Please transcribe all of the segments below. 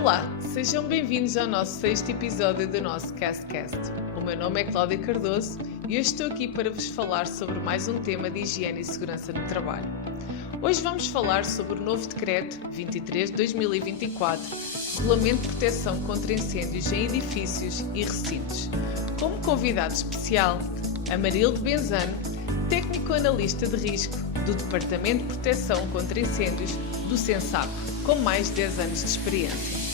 Olá, sejam bem-vindos ao nosso 6º episódio do nosso CastCast. O meu nome é Cláudia Cardoso e eu estou aqui para vos falar sobre mais um tema de higiene e segurança no trabalho. Hoje vamos falar sobre o novo Decreto 23 de 2024, Regulamento de Proteção contra Incêndios em Edifícios e Recintos. Como convidado especial, Amarildo Benzano, técnico analista de risco do Departamento de Proteção contra Incêndios do Sensap, com mais de 10 anos de experiência.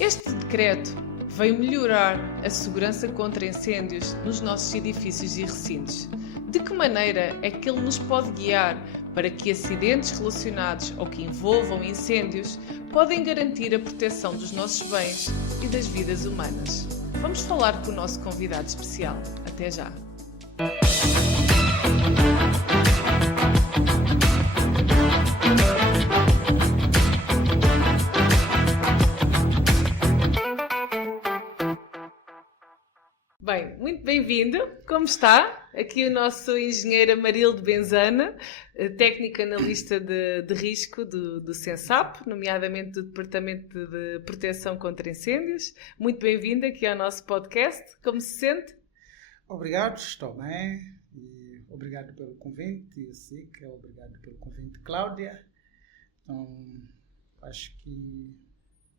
Este decreto veio melhorar a segurança contra incêndios nos nossos edifícios e recintos. De que maneira é que ele nos pode guiar para que acidentes relacionados ou que envolvam incêndios podem garantir a proteção dos nossos bens e das vidas humanas? Vamos falar com o nosso convidado especial. Até já! Bem, muito bem-vindo. Como está? Aqui o nosso engenheiro Amarildo Benzano, técnico analista de risco do Sensap, nomeadamente do Departamento de Proteção contra Incêndios. Muito bem-vindo aqui ao nosso podcast. Como se sente? Obrigado, estou bem. E obrigado pelo convite, eu sei que obrigado pelo convite, Cláudia. Então, acho que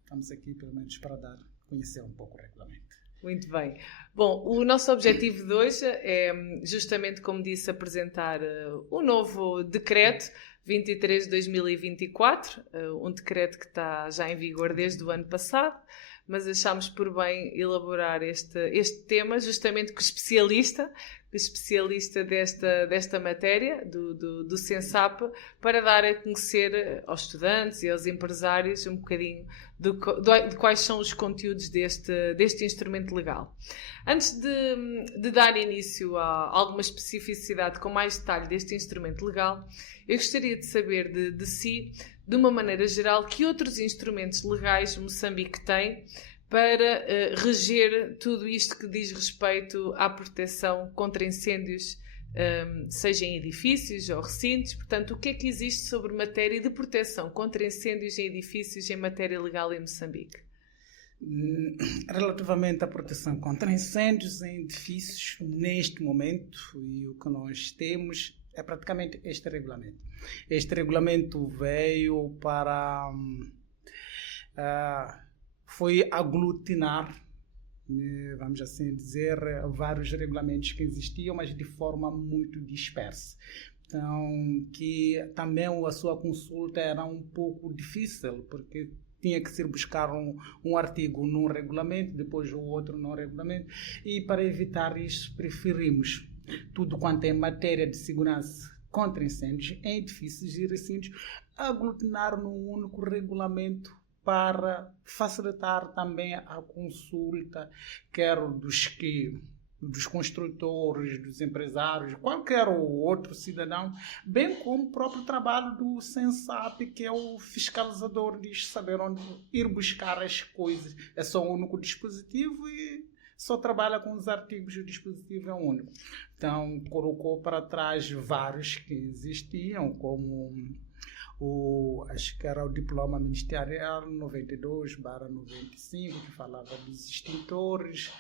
estamos aqui pelo menos para conhecer um pouco o regulamento. Muito bem. Bom, o nosso objetivo de hoje é justamente, como disse, apresentar o novo decreto 23 de 2024, um decreto que está já em vigor desde o ano passado, mas achámos por bem elaborar este tema justamente com o especialista desta matéria, do Sensap, para dar a conhecer aos estudantes e aos empresários um bocadinho de quais são os conteúdos deste instrumento legal. Antes de dar início a alguma especificidade com mais detalhe deste instrumento legal, eu gostaria de saber de si, de uma maneira geral, que outros instrumentos legais Moçambique tem para reger tudo isto que diz respeito à proteção contra incêndios, seja em edifícios ou recintos. Portanto, o que é que existe sobre matéria de proteção contra incêndios em edifícios em matéria legal em Moçambique? Relativamente à proteção contra incêndios em edifícios, neste momento, e o que nós temos é praticamente este regulamento. Este regulamento veio para... foi aglutinar, vamos assim dizer, vários regulamentos que existiam, mas de forma muito dispersa. Então, que também a sua consulta era um pouco difícil, porque tinha que ser buscar um artigo num regulamento, depois o outro num regulamento, e para evitar isso preferimos tudo quanto é matéria de segurança contra incêndios em edifícios e recintos aglutinar num único regulamento, para facilitar também a consulta, quer dos construtores, dos empresários, qualquer outro cidadão, bem como o próprio trabalho do Sensap, que é o fiscalizador, de saber onde ir buscar as coisas. É só um único dispositivo e só trabalha com os artigos, o dispositivo é único. Então, colocou para trás vários que existiam, como acho que era o diploma ministerial 92/95, que falava dos extintores.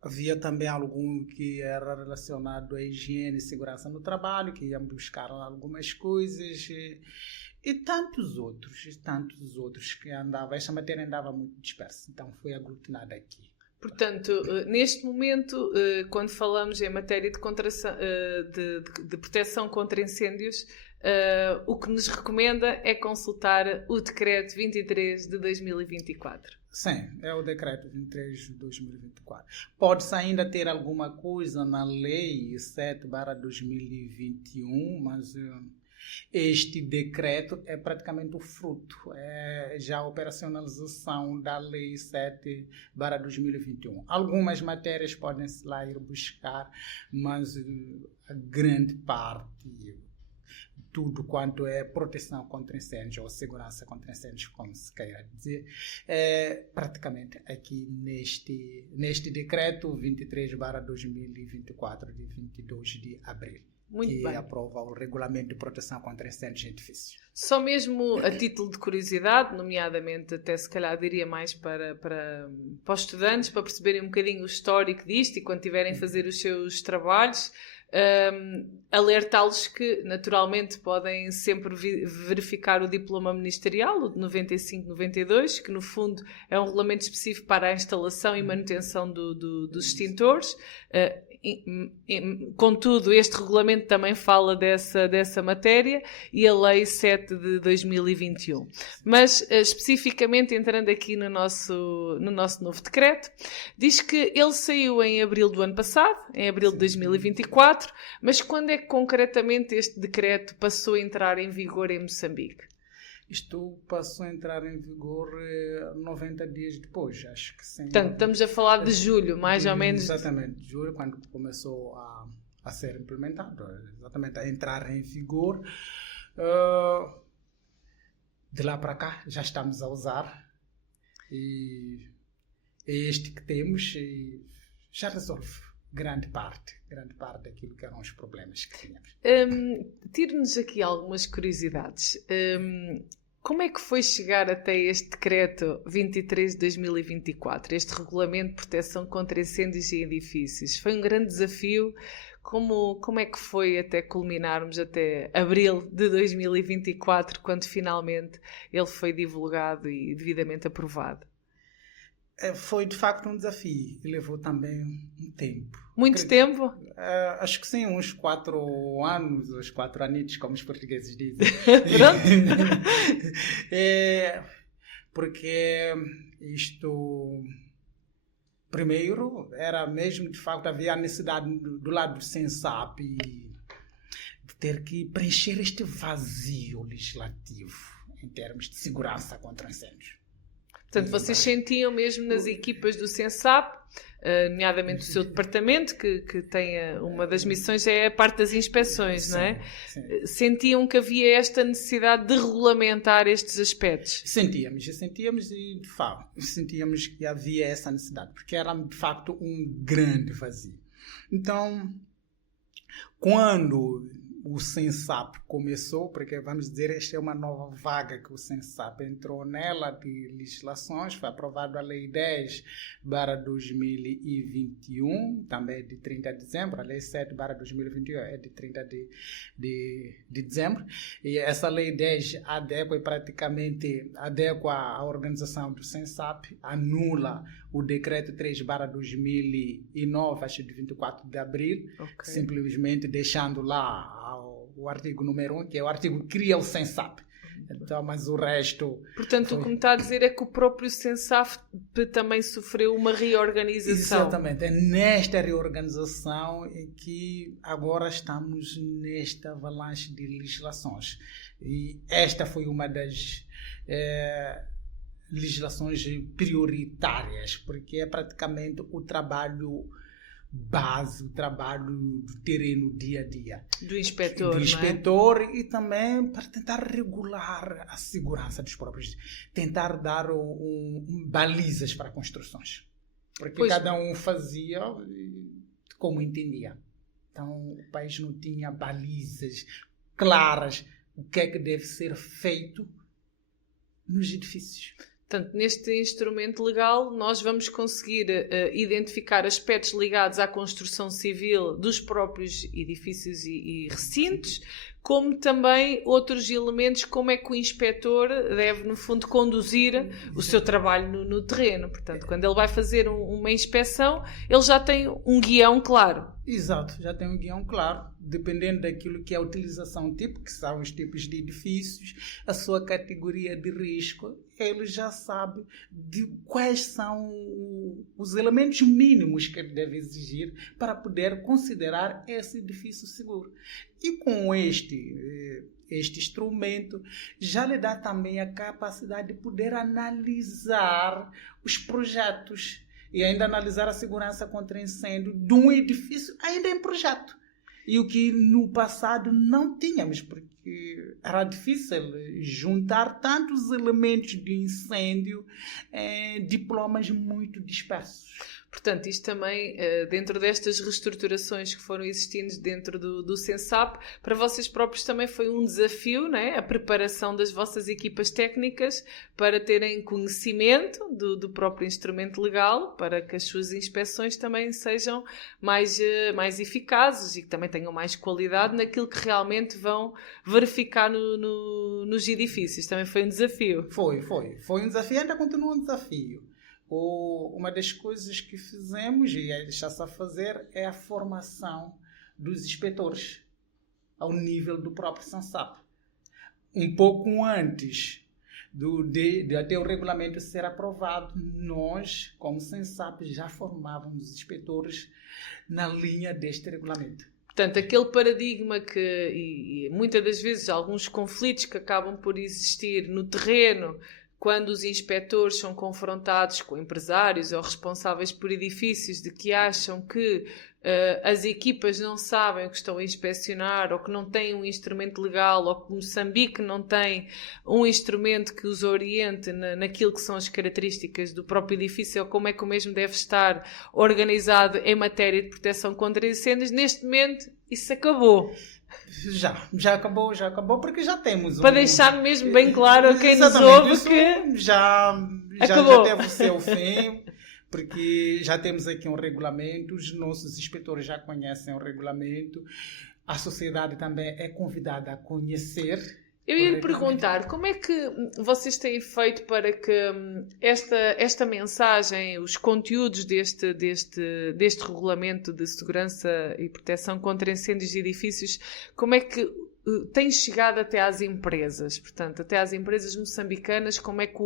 Havia também algum que era relacionado à higiene e segurança no trabalho, que iam buscar algumas coisas, e tantos outros que andavam. Esta matéria andava muito dispersa, então foi aglutinada aqui. Portanto, neste momento, quando falamos em matéria de proteção contra incêndios, o que nos recomenda é consultar o Decreto 23 de 2024. Sim, é o Decreto 23 de 2024. Pode-se ainda ter alguma coisa na Lei 7/2021, mas... este decreto é praticamente o fruto, é já a operacionalização da Lei 7/2021. Algumas matérias podem-se lá ir buscar, mas a grande parte, tudo quanto é proteção contra incêndios ou segurança contra incêndios, como se queira dizer, é praticamente aqui neste decreto 23/2024, de 22 de abril. Muito que bem. aprova o Regulamento de Proteção contra Incêndios em Edifícios. Só mesmo a título de curiosidade, nomeadamente até se calhar diria mais para os estudantes, para perceberem um bocadinho o histórico disto e quando tiverem a fazer os seus trabalhos, alertá-los que naturalmente podem sempre verificar o diploma ministerial, o de 95-92, que no fundo é um regulamento específico para a instalação e manutenção dos extintores. Contudo, este regulamento também fala dessa matéria e a Lei 7 de 2021. Mas, especificamente, entrando aqui no nosso novo decreto, diz que ele saiu em abril do ano passado, em abril de 2024, mas quando é que concretamente este decreto passou a entrar em vigor em Moçambique? Isto passou a entrar em vigor 90 dias depois, acho que sim. Portanto, estamos a falar de julho, mais ou menos. Exatamente, de julho, quando começou a ser implementado, exatamente, a entrar em vigor. De lá para cá, já estamos a usar. E é este que temos e já resolve grande parte daquilo que eram os problemas que tínhamos. Tire-nos aqui algumas curiosidades. Como é que foi chegar até este decreto 23 de 2024, este regulamento de proteção contra incêndios em edifícios? Foi um grande desafio. Como é que foi até culminarmos até abril de 2024, quando finalmente ele foi divulgado e devidamente aprovado? Foi de facto um desafio e levou também um tempo. Muito tempo? Acho que sim, uns 4 anos, uns 4 anitos, como os portugueses dizem. Pronto. Porque isto, primeiro, era mesmo, de facto, havia a necessidade do lado do Sensap de ter que preencher este vazio legislativo em termos de segurança contra incêndios. Portanto, vocês sentiam mesmo nas equipas do Sensap, nomeadamente o seu departamento, que tem uma das missões é a parte das inspeções, não é? Sim. Sentiam que havia esta necessidade de regulamentar estes aspectos? Sentíamos e de facto sentíamos que havia essa necessidade, porque era de facto um grande vazio. Então, quando o Sensap começou, porque vamos dizer, esta é uma nova vaga que o Sensap entrou nela de legislações, foi aprovada a Lei 10/2021, também de 30 de dezembro, a Lei 7/2021 é de 30 de dezembro, e essa Lei 10 adequa a organização do Sensap, anula o Decreto 3/2009, acho de 24 de abril, simplesmente deixando lá o artigo número 1, que é o artigo que cria o Sensap. Então, mas o resto... Portanto, o que me está a dizer é que o próprio Sensap também sofreu uma reorganização. Exatamente. É nesta reorganização em que agora estamos nesta avalanche de legislações. E esta foi uma das legislações prioritárias, porque é praticamente o trabalho base, o trabalho do terreno dia a dia. Do inspetor, do inspetor, não é? E também para tentar regular a segurança dos próprios, tentar dar balizas para construções. Porque cada um fazia como entendia. Então o país não tinha balizas claras, o que é que deve ser feito nos edifícios. Portanto, neste instrumento legal, nós vamos conseguir identificar aspectos ligados à construção civil dos próprios edifícios e recintos, como também outros elementos, como é que o inspetor deve, no fundo, conduzir o seu trabalho no terreno. Portanto, quando ele vai fazer uma inspeção, ele já tem um guião claro. Exato, já tem um guião claro, dependendo daquilo que é a utilização tipo, que são os tipos de edifícios, a sua categoria de risco, ele já sabe de quais são os elementos mínimos que ele deve exigir para poder considerar esse edifício seguro. E com este instrumento já lhe dá também a capacidade de poder analisar os projetos e ainda analisar a segurança contra incêndio de um edifício ainda em projeto. E o que no passado não tínhamos, porque era difícil juntar tantos elementos de incêndio em diplomas muito dispersos. Portanto, isto também, dentro destas reestruturações que foram existindo dentro do Sensap, para vocês próprios também foi um desafio, não é? A preparação das vossas equipas técnicas para terem conhecimento do próprio instrumento legal, para que as suas inspeções também sejam mais eficazes e que também tenham mais qualidade naquilo que realmente vão verificar nos edifícios. Também foi um desafio. Foi um desafio, ainda continua um desafio. Uma das coisas que fizemos, e está-se a fazer, é a formação dos inspetores ao nível do próprio Sensap. Um pouco antes de até o regulamento ser aprovado, nós, como Sensap, já formávamos os inspetores na linha deste regulamento. Portanto, aquele paradigma e muitas das vezes alguns conflitos que acabam por existir no terreno, quando os inspectores são confrontados com empresários ou responsáveis por edifícios de que acham que as equipas não sabem o que estão a inspecionar ou que não têm um instrumento legal ou que Moçambique não tem um instrumento que os oriente naquilo que são as características do próprio edifício ou como é que o mesmo deve estar organizado em matéria de proteção contra incêndios, neste momento isso acabou. Já acabou porque já temos para deixar mesmo bem claro a quem nos ouve que já teve o seu fim, porque já temos aqui um regulamento, os nossos inspetores já conhecem o regulamento, a sociedade também é convidada a conhecer. Eu ia lhe perguntar, como é que vocês têm feito para que esta mensagem, os conteúdos deste regulamento de segurança e proteção contra incêndios de edifícios, como é que tem chegado até às empresas? Portanto, até às empresas moçambicanas, como é que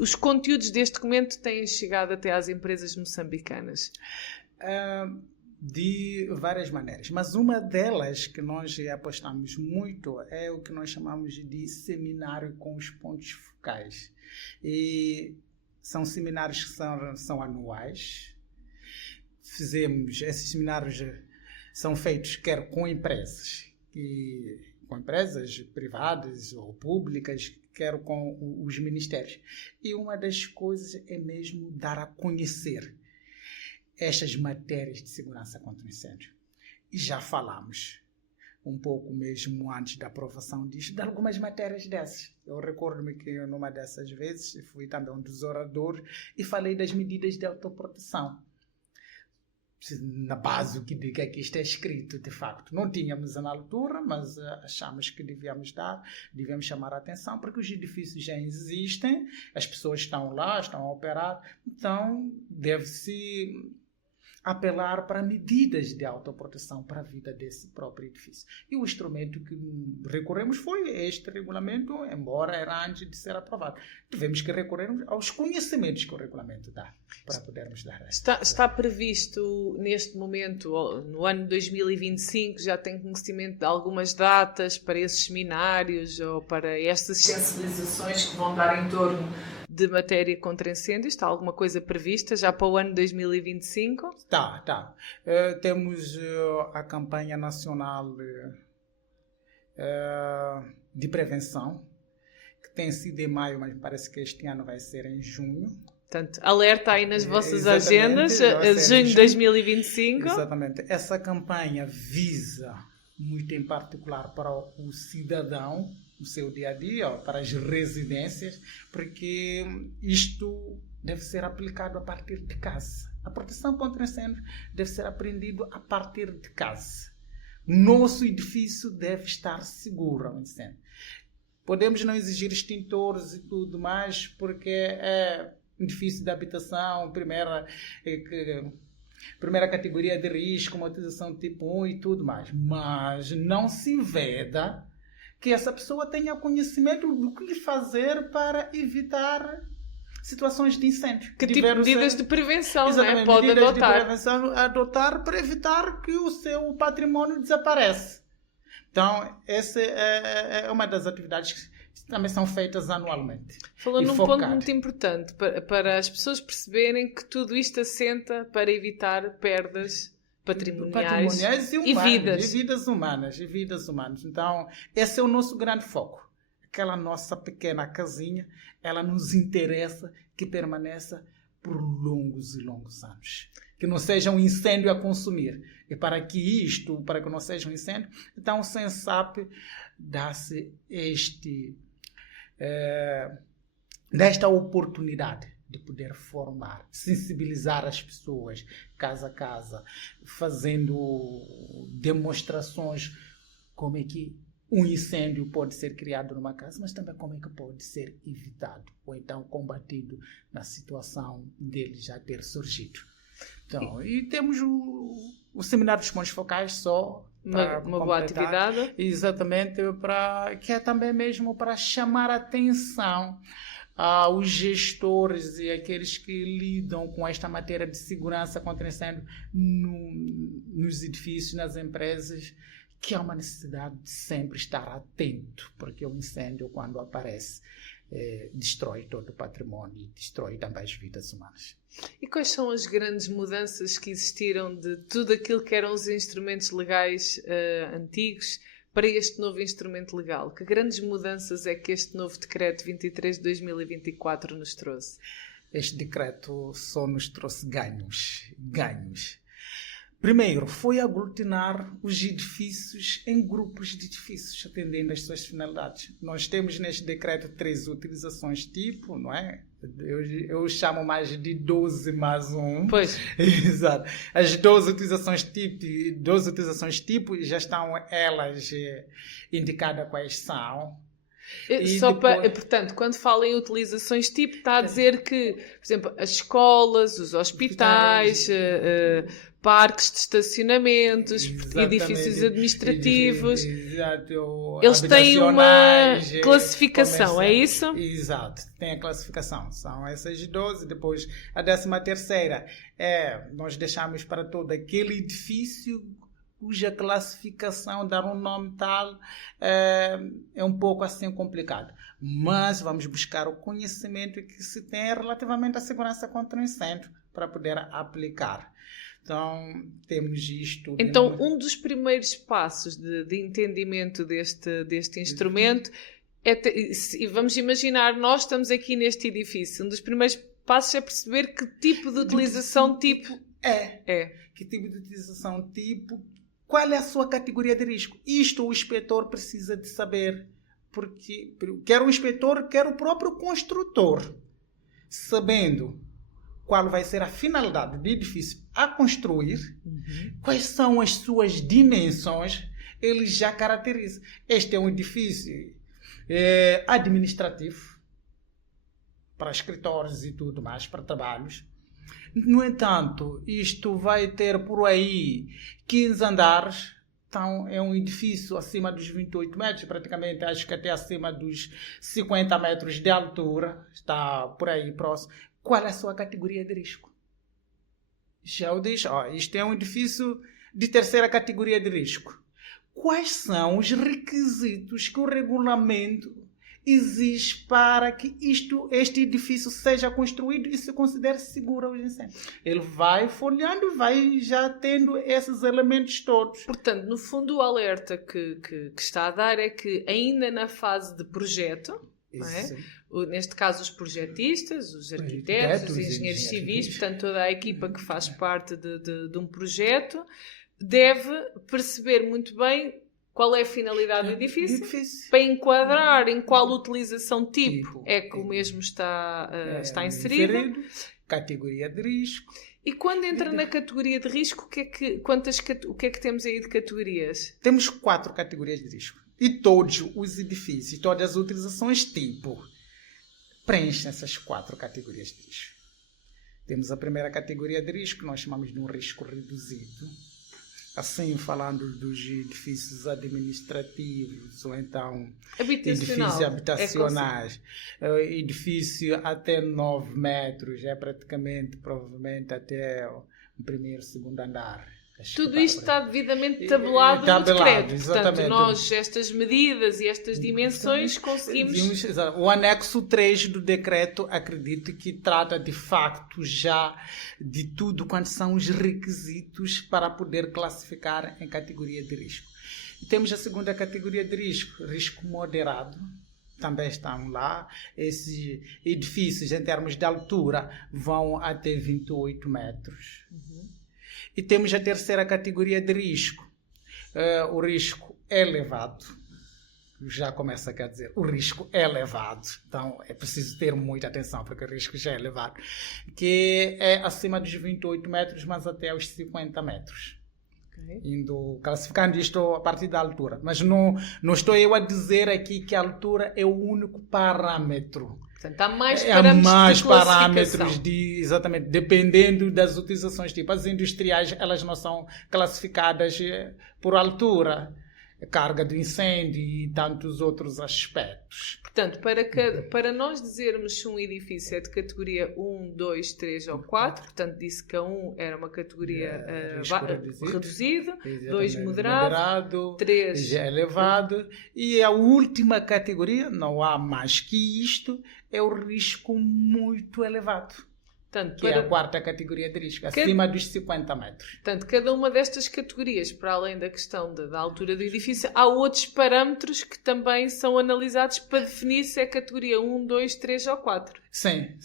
os conteúdos deste documento têm chegado até às empresas moçambicanas? De várias maneiras, mas uma delas que nós apostamos muito é o que nós chamamos de seminário com os pontos focais. E são seminários que são anuais. Esses seminários são feitos quer com empresas privadas ou públicas, quer com os ministérios. E uma das coisas é mesmo dar a conhecer estas matérias de segurança contra incêndio. E já falamos um pouco mesmo antes da aprovação disto, de algumas matérias dessas. Eu recordo-me que numa dessas vezes fui também um dos oradores e falei das medidas de autoproteção. Na base o que é que isto é escrito, de facto. Não tínhamos na altura, mas achamos que devíamos chamar a atenção, porque os edifícios já existem, as pessoas estão lá, estão a operar, então deve-se apelar para medidas de autoproteção para a vida desse próprio edifício. E o instrumento que recorremos foi este regulamento, embora era antes de ser aprovado. Tivemos que recorrer aos conhecimentos que o regulamento dá, para podermos dar. Está previsto neste momento, no ano 2025, já tem conhecimento de algumas datas para esses seminários ou para estas sensibilizações que vão dar em torno de matéria contra incêndios? Está alguma coisa prevista já para o ano 2025? Tá. Temos a campanha nacional de prevenção, que tem sido em maio, mas parece que este ano vai ser em junho. Portanto, alerta aí nas vossas agendas, junho de 2025. Exatamente. Essa campanha visa, muito em particular, para o cidadão, no seu dia a dia, para as residências, porque isto deve ser aplicado a partir de casa. A proteção contra incêndios deve ser aprendido a partir de casa. Nosso edifício deve estar seguro ao incêndio. Podemos não exigir extintores e tudo mais, porque é um edifício de habitação, primeira categoria de risco, uma utilização tipo 1 e tudo mais. Mas não se veda que essa pessoa tenha conhecimento do que fazer para evitar situações de incêndio. Que tipo de medidas de prevenção, não é? Pode adotar. De prevenção adotar para evitar que o seu património desapareça. Então, essa é uma das atividades que também são feitas anualmente. Falou num ponto muito importante, para as pessoas perceberem que tudo isto assenta para evitar perdas patrimoniais e humanas, vidas humanas. Então, esse é o nosso grande foco. Aquela nossa pequena casinha, ela nos interessa que permaneça por longos e longos anos. Que não seja um incêndio a consumir. E para que não seja um incêndio, então o SENSAP dá-se desta oportunidade de poder formar, sensibilizar as pessoas, casa a casa, fazendo demonstrações como é que um incêndio pode ser criado numa casa, mas também como é que pode ser evitado, ou então combatido na situação dele já ter surgido. Então, e temos o Seminário dos Pontos Focais só uma boa atividade. Exatamente, que é também mesmo para chamar a atenção aos gestores e aqueles que lidam com esta matéria de segurança contra incêndio nos edifícios, nas empresas, que há uma necessidade de sempre estar atento, porque o incêndio, quando aparece, destrói todo o património e destrói também as vidas humanas. E quais são as grandes mudanças que existiram de tudo aquilo que eram os instrumentos legais antigos para este novo instrumento legal? Que grandes mudanças é que este novo Decreto 23 de 2024 nos trouxe? Este decreto só nos trouxe ganhos. Primeiro, foi aglutinar os edifícios em grupos de edifícios, atendendo às suas finalidades. Nós temos neste decreto 13 utilizações tipo, não é? Eu chamo mais de 12 mais um. Pois. Exato. As 12 utilizações tipo já estão elas indicadas quais são. Portanto, quando fala em utilizações tipo, está a dizer que, por exemplo, as escolas, os hospitais, parques de estacionamentos, edifícios administrativos, eles têm uma classificação, é isso? Exato, tem a classificação. São essas 12, depois a 13ª nós deixamos para todo aquele edifício cuja classificação, dar um nome tal, é um pouco assim complicado. Mas vamos buscar o conhecimento que se tem relativamente à segurança contra o incêndio para poder aplicar. Então, temos isto. Então, um dos primeiros passos de entendimento deste instrumento e vamos imaginar, nós estamos aqui neste edifício, um dos primeiros passos é perceber que tipo de utilização tipo é. Que tipo de utilização tipo. Qual é a sua categoria de risco? Isto o inspetor precisa de saber, porque quer o inspetor, quer o próprio construtor, sabendo qual vai ser a finalidade do edifício a construir, quais são as suas dimensões, ele já caracteriza. Este é um edifício administrativo, para escritórios e tudo mais, para trabalhos. No entanto, isto vai ter por aí 15 andares, então é um edifício acima dos 28 metros, praticamente acho que até acima dos 50 metros de altura, está por aí próximo. Qual é a sua categoria de risco? Já eu disse, isto é um edifício de 3ª categoria de risco. Quais são os requisitos que o regulamento exige para que este edifício seja construído e se considere seguro aos incêndios? Ele vai folheando e vai já tendo esses elementos todos. Portanto, no fundo, o alerta que está a dar é que ainda na fase de projeto, não é? Neste caso os projetistas, os arquitetos, os engenheiros civis, portanto toda a equipa que faz parte de um projeto, deve perceber muito bem qual é a finalidade do edifício, para enquadrar em qual utilização tipo é que o mesmo está inserido. Categoria de risco. E quando entra na categoria de risco, o que é que temos aí de categorias? Temos 4 categorias de risco. E todos os edifícios, todas as utilizações tipo, preenchem essas 4 categorias de risco. Temos a primeira categoria de risco, que nós chamamos de um risco reduzido. Assim, falando dos edifícios administrativos, ou então edifícios habitacionais, edifício até 9 metros, provavelmente até o 1º, 2º andar. Tudo isto está devidamente tabelado no decreto. Portanto, nós, estas medidas e estas dimensões, conseguimos... O anexo 3 do decreto, acredito que trata de facto já de tudo quanto são os requisitos para poder classificar em categoria de risco. E temos a segunda categoria de risco moderado, também estão lá. Esses edifícios, em termos de altura, vão até 28 metros. E temos a terceira categoria de risco. O risco é elevado. Já começa a dizer, o risco é elevado. Então, é preciso ter muita atenção, porque o risco já é elevado. Que é acima dos 28 metros, mas até aos 50 metros. Classificando isto a partir da altura. Mas não estou eu a dizer aqui que a altura é o único parâmetro. Portanto, há mais parâmetros exatamente, dependendo das utilizações. Tipo, as industriais, elas não são classificadas por altura, carga de incêndio e tantos outros aspectos. Portanto, para nós dizermos se um edifício é de categoria 1, 2, 3 ou 4, portanto, disse que a 1 era uma categoria reduzida, 2 moderado, 3 já elevado, e a última categoria, não há mais que isto, é o risco muito elevado. Portanto, que é a quarta categoria de risco, acima dos 50 metros. Portanto, cada uma destas categorias, para além da questão da altura do edifício, há outros parâmetros que também são analisados para definir se é categoria 1, 2, 3 ou 4. Sim.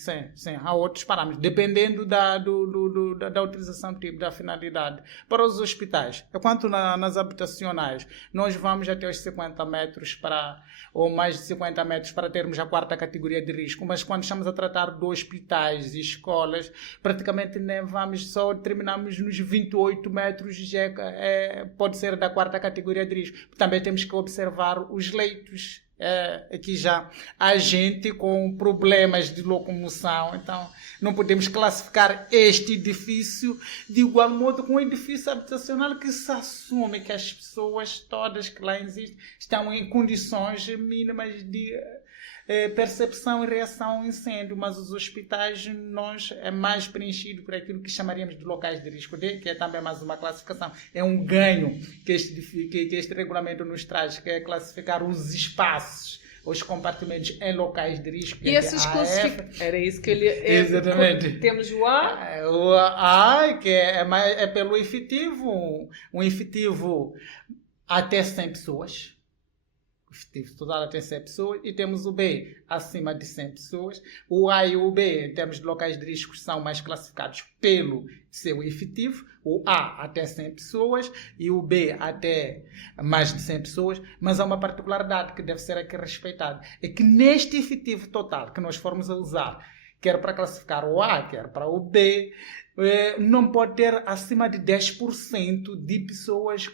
Há outros parâmetros, dependendo da utilização tipo, da finalidade. Para os hospitais, enquanto nas habitacionais, nós vamos até os 50 metros ou mais de 50 metros para termos a quarta categoria de risco. Mas quando estamos a tratar de hospitais e escolas, praticamente nem só terminamos nos 28 metros, já pode ser da quarta categoria de risco. Também temos que observar os leitos. Aqui já há gente com problemas de locomoção, então não podemos classificar este edifício de igual modo com um edifício habitacional que se assume que as pessoas todas que lá existem estão em condições mínimas de percepção e reação ao incêndio, mas os hospitais é mais preenchido por aquilo que chamaríamos de locais de risco D, que é também mais uma classificação. É um ganho que este regulamento nos traz, que é classificar os espaços, os compartimentos em locais de risco. E essas classificações... Era isso que ele... Exatamente. Temos o A. O A, que é pelo efetivo, um efetivo até 100 pessoas. Efetivo total até 100 pessoas, e temos o B acima de 100 pessoas. O A e o B, em termos de locais de risco, são mais classificados pelo seu efetivo. O A até 100 pessoas e o B até mais de 100 pessoas. Mas há uma particularidade que deve ser aqui respeitada. É que neste efetivo total que nós formos a usar, quer para classificar o A, quer para o B, não pode ter acima de 10% de pessoas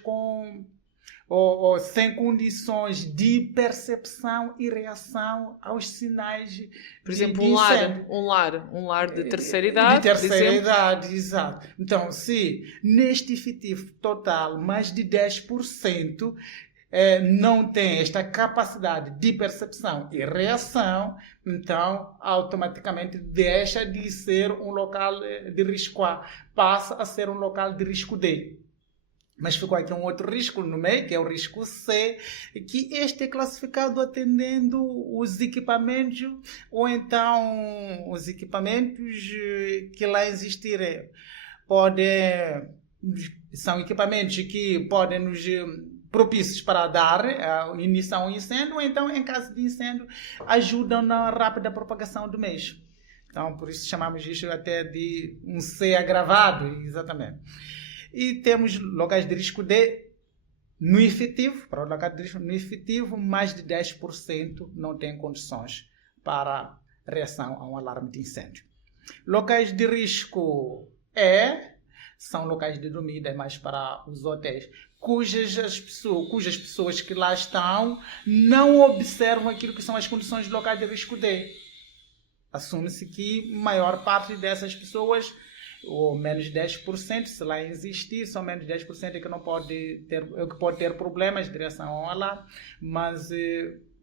ou sem condições de percepção e reação aos sinais. Por exemplo, um lar de terceira idade. De terceira idade, exato. Então, se neste efetivo total mais de 10% não tem esta capacidade de percepção e reação, então automaticamente deixa de ser um local de risco A, passa a ser um local de risco D. Mas ficou aqui um outro risco no meio, que é o risco C, que este é classificado atendendo os equipamentos, ou então os equipamentos que lá existirem. São equipamentos que podem nos propícios para dar início a um incêndio, ou então, em caso de incêndio, ajudam na rápida propagação do mesmo. Então, por isso chamamos isso até de um C agravado, exatamente. E temos locais de risco D no efetivo, para o local de risco no efetivo, mais de 10% não têm condições para reação a um alarme de incêndio. Locais de risco E são locais de dormida, é mais para os hotéis, cujas pessoas que lá estão não observam aquilo que são as condições de locais de risco D. Assume-se que a maior parte dessas pessoas, ou menos 10%, se lá existir, são menos 10% que pode ter problemas de reação ao alarme, mas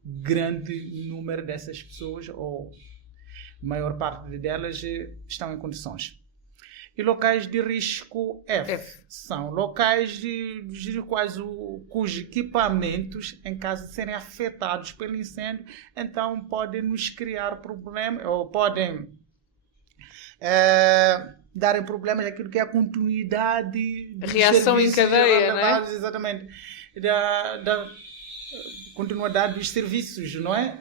grande número dessas pessoas, ou maior parte delas, estão em condições. E locais de risco F são locais cujos equipamentos, em caso de serem afetados pelo incêndio, então podem nos criar problemas, ou podem darem problemas daquilo que é a continuidade de reação em cadeia, né? Exatamente. continuidade dos serviços, não é?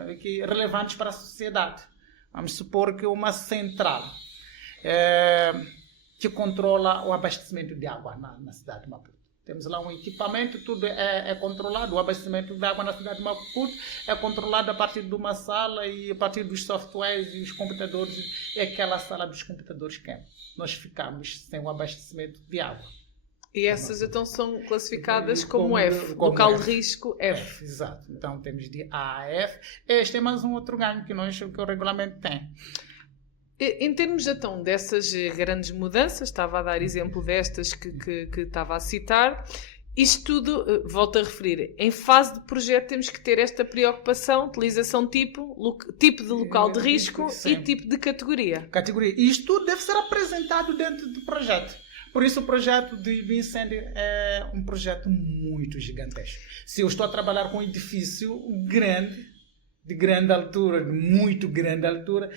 Relevantes para a sociedade. Vamos supor que uma central que controla o abastecimento de água na cidade de Maputo. Temos lá um equipamento, tudo é controlado. O abastecimento de água na cidade de Maputo é controlado a partir de uma sala e a partir dos softwares e os computadores. É aquela sala dos computadores que nós ficamos sem o abastecimento de água. E essas então são classificadas como F, local de risco F. Exato. Então temos de A a F. Este é mais um outro ganho que o regulamento tem. Em termos então dessas grandes mudanças, estava a dar exemplo destas que estava a citar, isto tudo, volto a referir, em fase de projeto temos que ter esta preocupação, utilização tipo de local de risco e tipo de categoria. E isto tudo deve ser apresentado dentro do projeto. Por isso o projeto de incêndio é um projeto muito gigantesco. Se eu estou a trabalhar com um edifício grande, de grande altura, de muito grande altura,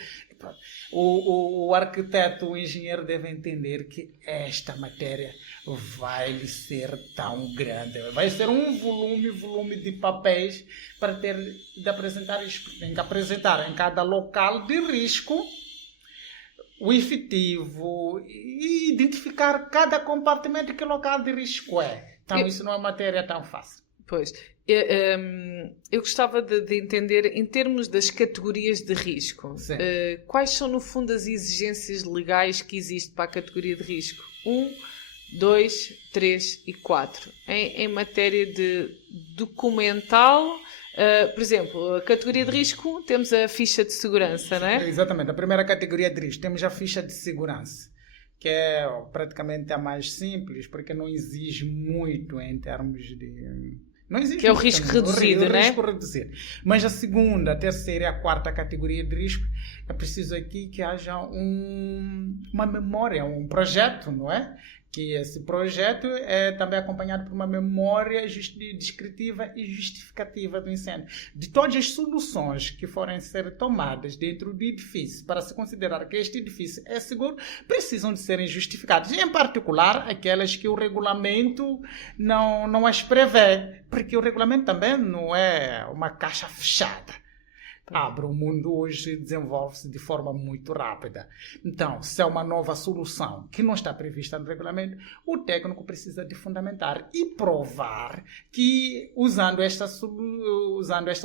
o arquiteto, o engenheiro deve entender que esta matéria vai ser tão grande. Vai ser um volume de papéis para ter de apresentar isso. Tem que apresentar em cada local de risco o efetivo e identificar cada compartimento que local de risco é. Então isso não é uma matéria tão fácil. Pois. Eu gostava de entender, em termos das categorias de risco, quais são, no fundo, as exigências legais que existem para a categoria de risco? 1, 2, 3 e 4. Em matéria de documental, por exemplo, a categoria de risco, temos a ficha de segurança, não é? Exatamente, a primeira categoria de risco, temos a ficha de segurança, que é praticamente a mais simples, porque não exige muito em termos de... Não existe que é o risco reduzido, né? O risco reduzido. Mas a segunda, a terceira e a quarta categoria de risco, é preciso aqui que haja uma memória, um projeto, não é? Que esse projeto é também acompanhado por uma memória descritiva e justificativa do incêndio. De todas as soluções que forem ser tomadas dentro do edifício para se considerar que este edifício é seguro, precisam de serem justificadas. Em particular, aquelas que o regulamento não as prevê, porque o regulamento também não é uma caixa fechada. O mundo hoje desenvolve-se de forma muito rápida. Então, se é uma nova solução que não está prevista no regulamento, o técnico precisa de fundamentar e provar que usando esta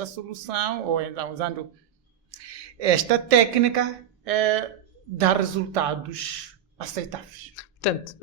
solução, ou então usando esta técnica, dá resultados aceitáveis. Portanto,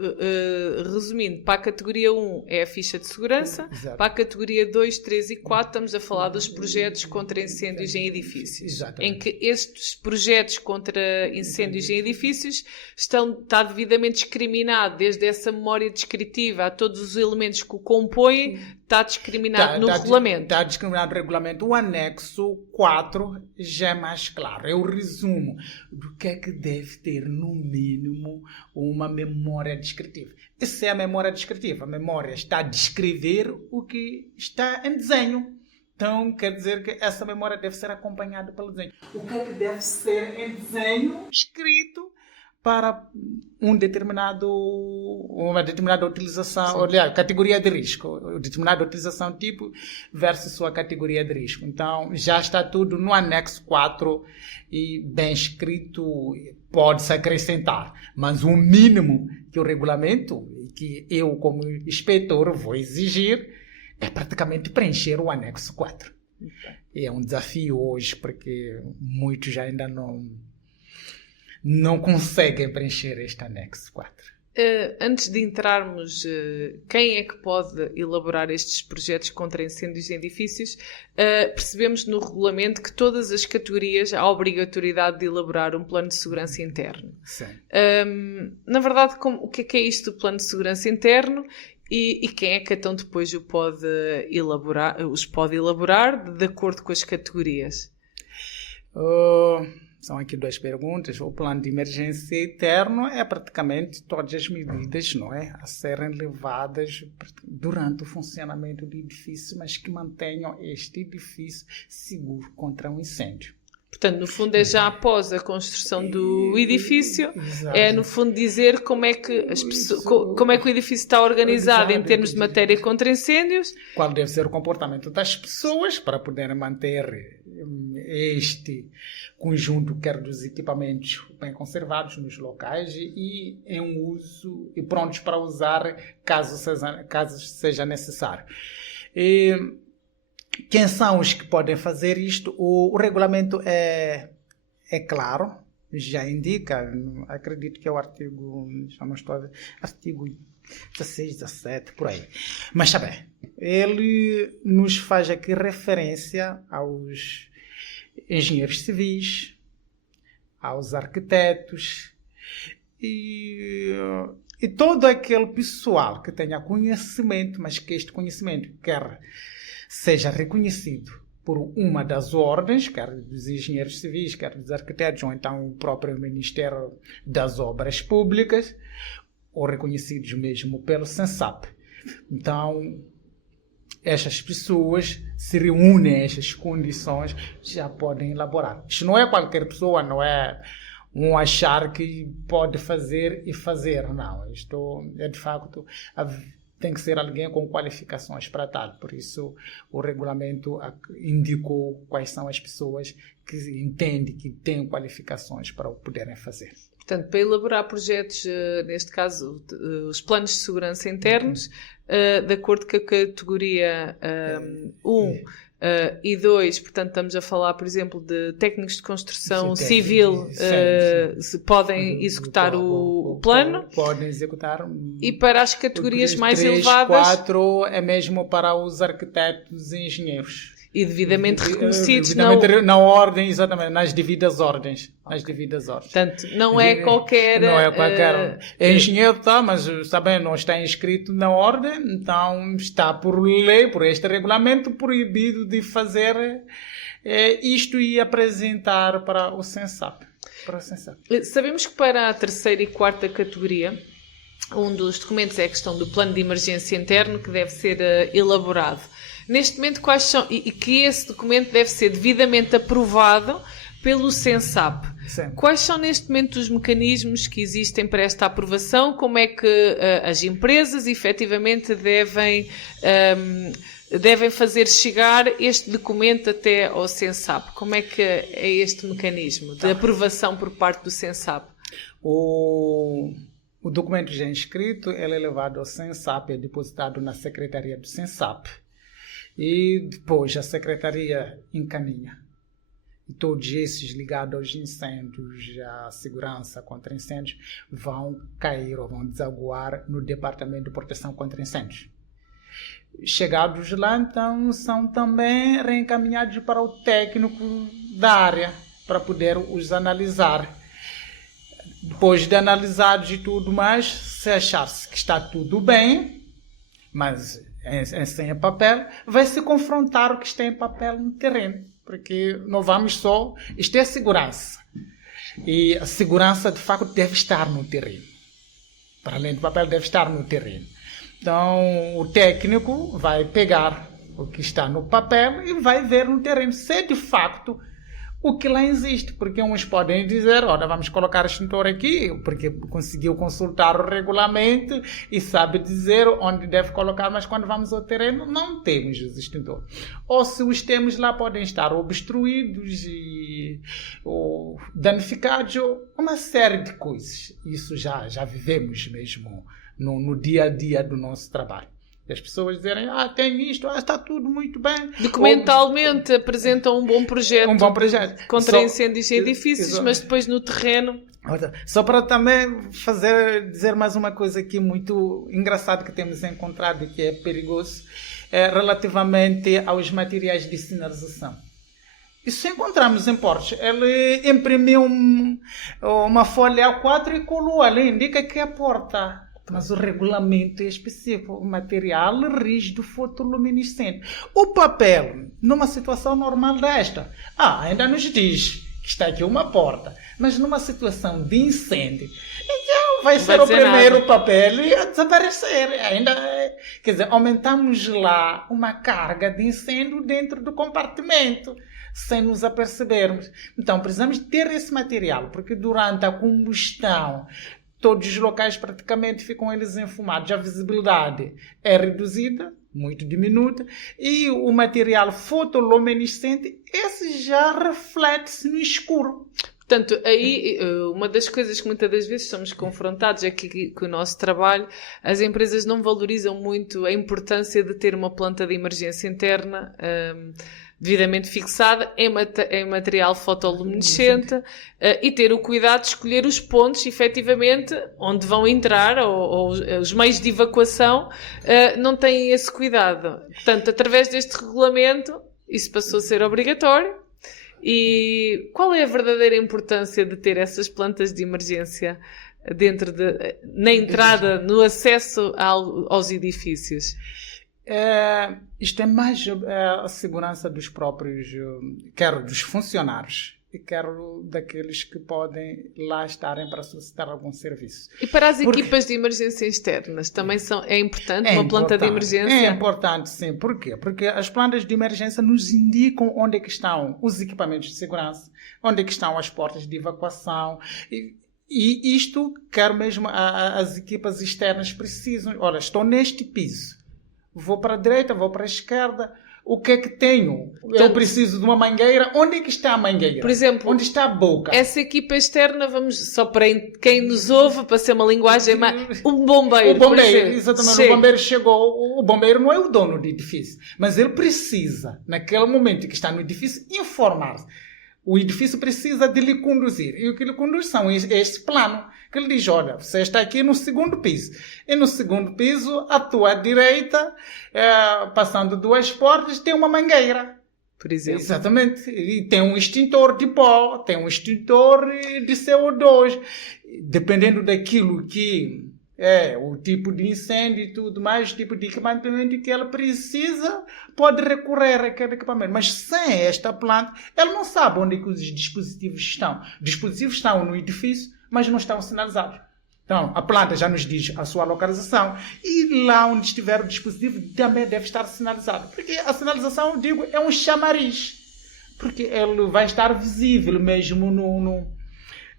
resumindo, para a categoria 1 é a ficha de segurança, para a categoria 2, 3 e 4 estamos a falar dos projetos contra incêndios em edifícios. Exatamente. Em que estes projetos contra incêndios em edifícios está devidamente discriminado, desde essa memória descritiva a todos os elementos que o compõem, está discriminado no regulamento. Está discriminado no regulamento. O anexo 4 já é mais claro. É o resumo do que é que deve ter, no mínimo, uma memória descritiva. Essa é a memória descritiva. A memória está a descrever o que está em desenho. Então, quer dizer que essa memória deve ser acompanhada pelo desenho. O que é que deve ser em desenho escrito para uma determinada utilização, aliás, categoria de risco, determinada utilização tipo versus sua categoria de risco. Então, já está tudo no anexo 4 e bem escrito, pode-se acrescentar. Mas o mínimo que o regulamento, que eu como inspetor vou exigir, é praticamente preencher o anexo 4. E é um desafio hoje, porque muitos ainda não conseguem preencher este anexo 4. Antes de entrarmos, quem é que pode elaborar estes projetos contra incêndios em edifícios, percebemos no regulamento que todas as categorias há a obrigatoriedade de elaborar um plano de segurança interno. Sim. Na verdade, o que é isto do plano de segurança interno e quem é que então depois os pode elaborar de acordo com as categorias? São aqui duas perguntas. O plano de emergência interno é praticamente todas as medidas, não é, a serem levadas durante o funcionamento do edifício, mas que mantenham este edifício seguro contra um incêndio. Portanto, no fundo é já após a construção do edifício, Exato. é no fundo dizer como é que como é que o edifício está organizado em termos de matéria contra incêndios. Qual deve ser o comportamento das pessoas para poderem manter este conjunto, quer dos equipamentos bem conservados nos locais e em uso e prontos para usar caso seja necessário. Quem são os que podem fazer isto? O regulamento é claro, já indica, acredito que é o artigo, já não estou a ver, artigo 16, 17, por aí. Mas está bem, ele nos faz aqui referência aos engenheiros civis, aos arquitetos e todo aquele pessoal que tenha conhecimento, mas que este conhecimento quer seja reconhecido por uma das ordens, quer dos engenheiros civis, quer dos arquitetos, ou então o próprio Ministério das Obras Públicas, ou reconhecidos mesmo pelo SENSAP. Então, estas pessoas se reúnem a estas condições, já podem elaborar. Isto não é qualquer pessoa, não é um achar que pode fazer e fazer, não. Isto é de facto... Tem que ser alguém com qualificações para tal. Por isso, o regulamento indicou quais são as pessoas que entendem que têm qualificações para o poderem fazer. Portanto, para elaborar projetos, neste caso, os planos de segurança internos, de acordo com a categoria 1 e 2, portanto, estamos a falar, por exemplo, de técnicos de construção civil, se podem executar o plano. Podem executar. E para as categorias mais 3, elevadas... 4 é mesmo para os arquitetos e engenheiros. E devidamente reconhecidos. Na ordem, exatamente, nas devidas ordens. Nas devidas ordens. Portanto, não é qualquer... Não é qualquer... É engenheiro, tá, mas está bem, não está inscrito na ordem, então está por lei, por este regulamento, proibido de fazer isto e apresentar para o SENSAP. Sabemos que para a terceira e quarta categoria, um dos documentos é a questão do plano de emergência interno que deve ser elaborado. Neste momento, quais são, e que esse documento deve ser devidamente aprovado pelo SENSAP. Sim. Quais são neste momento os mecanismos que existem para esta aprovação? Como é que as empresas efetivamente devem fazer chegar este documento até ao SENSAP? Como é que é este mecanismo de aprovação por parte do SENSAP? O documento já inscrito, ele é levado ao SENSAP, é depositado na secretaria do SENSAP. E depois a secretaria encaminha. E todos esses ligados aos incêndios, à segurança contra incêndios, vão cair ou vão desaguar no Departamento de Proteção contra Incêndios. Chegados lá, então, são também reencaminhados para o técnico da área, para poder os analisar. Depois de analisados e tudo mais, se achar-se que está tudo bem, mas sem papel, vai se confrontar o que está em papel no terreno, porque não vamos só... Isto é segurança. E a segurança, de facto, deve estar no terreno. Para além do papel, deve estar no terreno. Então, o técnico vai pegar o que está no papel e vai ver no terreno se, de facto, o que lá existe, porque uns podem dizer, olha, vamos colocar extintor aqui, porque conseguiu consultar o regulamento e sabe dizer onde deve colocar, mas quando vamos ao terreno não temos os extintores. Ou se os temos lá podem estar obstruídos ou danificados, ou uma série de coisas. Isso já vivemos mesmo no dia a dia do nosso trabalho. E as pessoas dizerem, tem isto, está tudo muito bem. Documentalmente apresentam um bom projeto. Contra incêndios em edifícios, mas depois no terreno... Só para também dizer mais uma coisa aqui muito engraçada que temos encontrado e que é perigoso, relativamente aos materiais de sinalização. Isso encontramos em portos. Ele imprimiu uma folha A4 e colou ali, indica que é a porta. Mas o regulamento é específico, o material rígido fotoluminescente. O papel, numa situação normal desta, ainda nos diz que está aqui uma porta, mas numa situação de incêndio, então vai ser o primeiro papel a desaparecer. Quer dizer, aumentamos lá uma carga de incêndio dentro do compartimento. sem nos apercebermos. Então, precisamos ter esse material, porque durante a combustão, todos os locais praticamente ficam eles enfumados. A visibilidade é reduzida, muito diminuta, e o material fotoluminescente, esse já reflete-se no escuro. Portanto, aí uma das coisas que muitas das vezes somos confrontados é que o nosso trabalho, as empresas não valorizam muito a importância de ter uma planta de emergência interna devidamente fixada em material fotoluminescente e ter o cuidado de escolher os pontos, efetivamente, onde vão entrar ou os meios de evacuação não têm esse cuidado. Portanto, através deste regulamento, isso passou a ser obrigatório. E qual é a verdadeira importância de ter essas plantas de emergência na entrada, no acesso aos edifícios? Isto é mais a segurança dos próprios, quero dos funcionários e quero daqueles que podem lá estarem para solicitar algum serviço. E para as equipas de emergência externas também é importante uma planta de emergência? É importante, sim. Por quê? Porque as plantas de emergência nos indicam onde é que estão os equipamentos de segurança, onde é que estão as portas de evacuação. E isto, quero mesmo, as equipas externas precisam. Olha, estou neste piso. Vou para a direita, vou para a esquerda. O que é que tenho? Eu preciso de uma mangueira. Onde é que está a mangueira? Por exemplo, onde está a boca? Essa equipa externa, vamos só para quem nos ouve, para ser uma linguagem mais... Um bombeiro, o bombeiro, exatamente. O bombeiro chegou. O bombeiro não é o dono do edifício, mas ele precisa, naquele momento que está no edifício, informar-se. O edifício precisa de lhe conduzir. E o que lhe conduz são este plano. Que ele diz, olha, você está aqui no segundo piso. E no segundo piso, à tua direita, passando 2 portas, tem uma mangueira. Por exemplo. Exatamente. E tem um extintor de pó, tem um extintor de CO2. Dependendo daquilo que o tipo de incêndio e tudo mais, o tipo de equipamento que ela precisa, pode recorrer àquele equipamento. Mas sem esta planta, ela não sabe onde é que os dispositivos estão. Os dispositivos estão no edifício, mas não estão sinalizados. Então, a planta já nos diz a sua localização e lá onde estiver o dispositivo também deve estar sinalizado. Porque a sinalização, eu digo, é um chamariz. Porque ele vai estar visível mesmo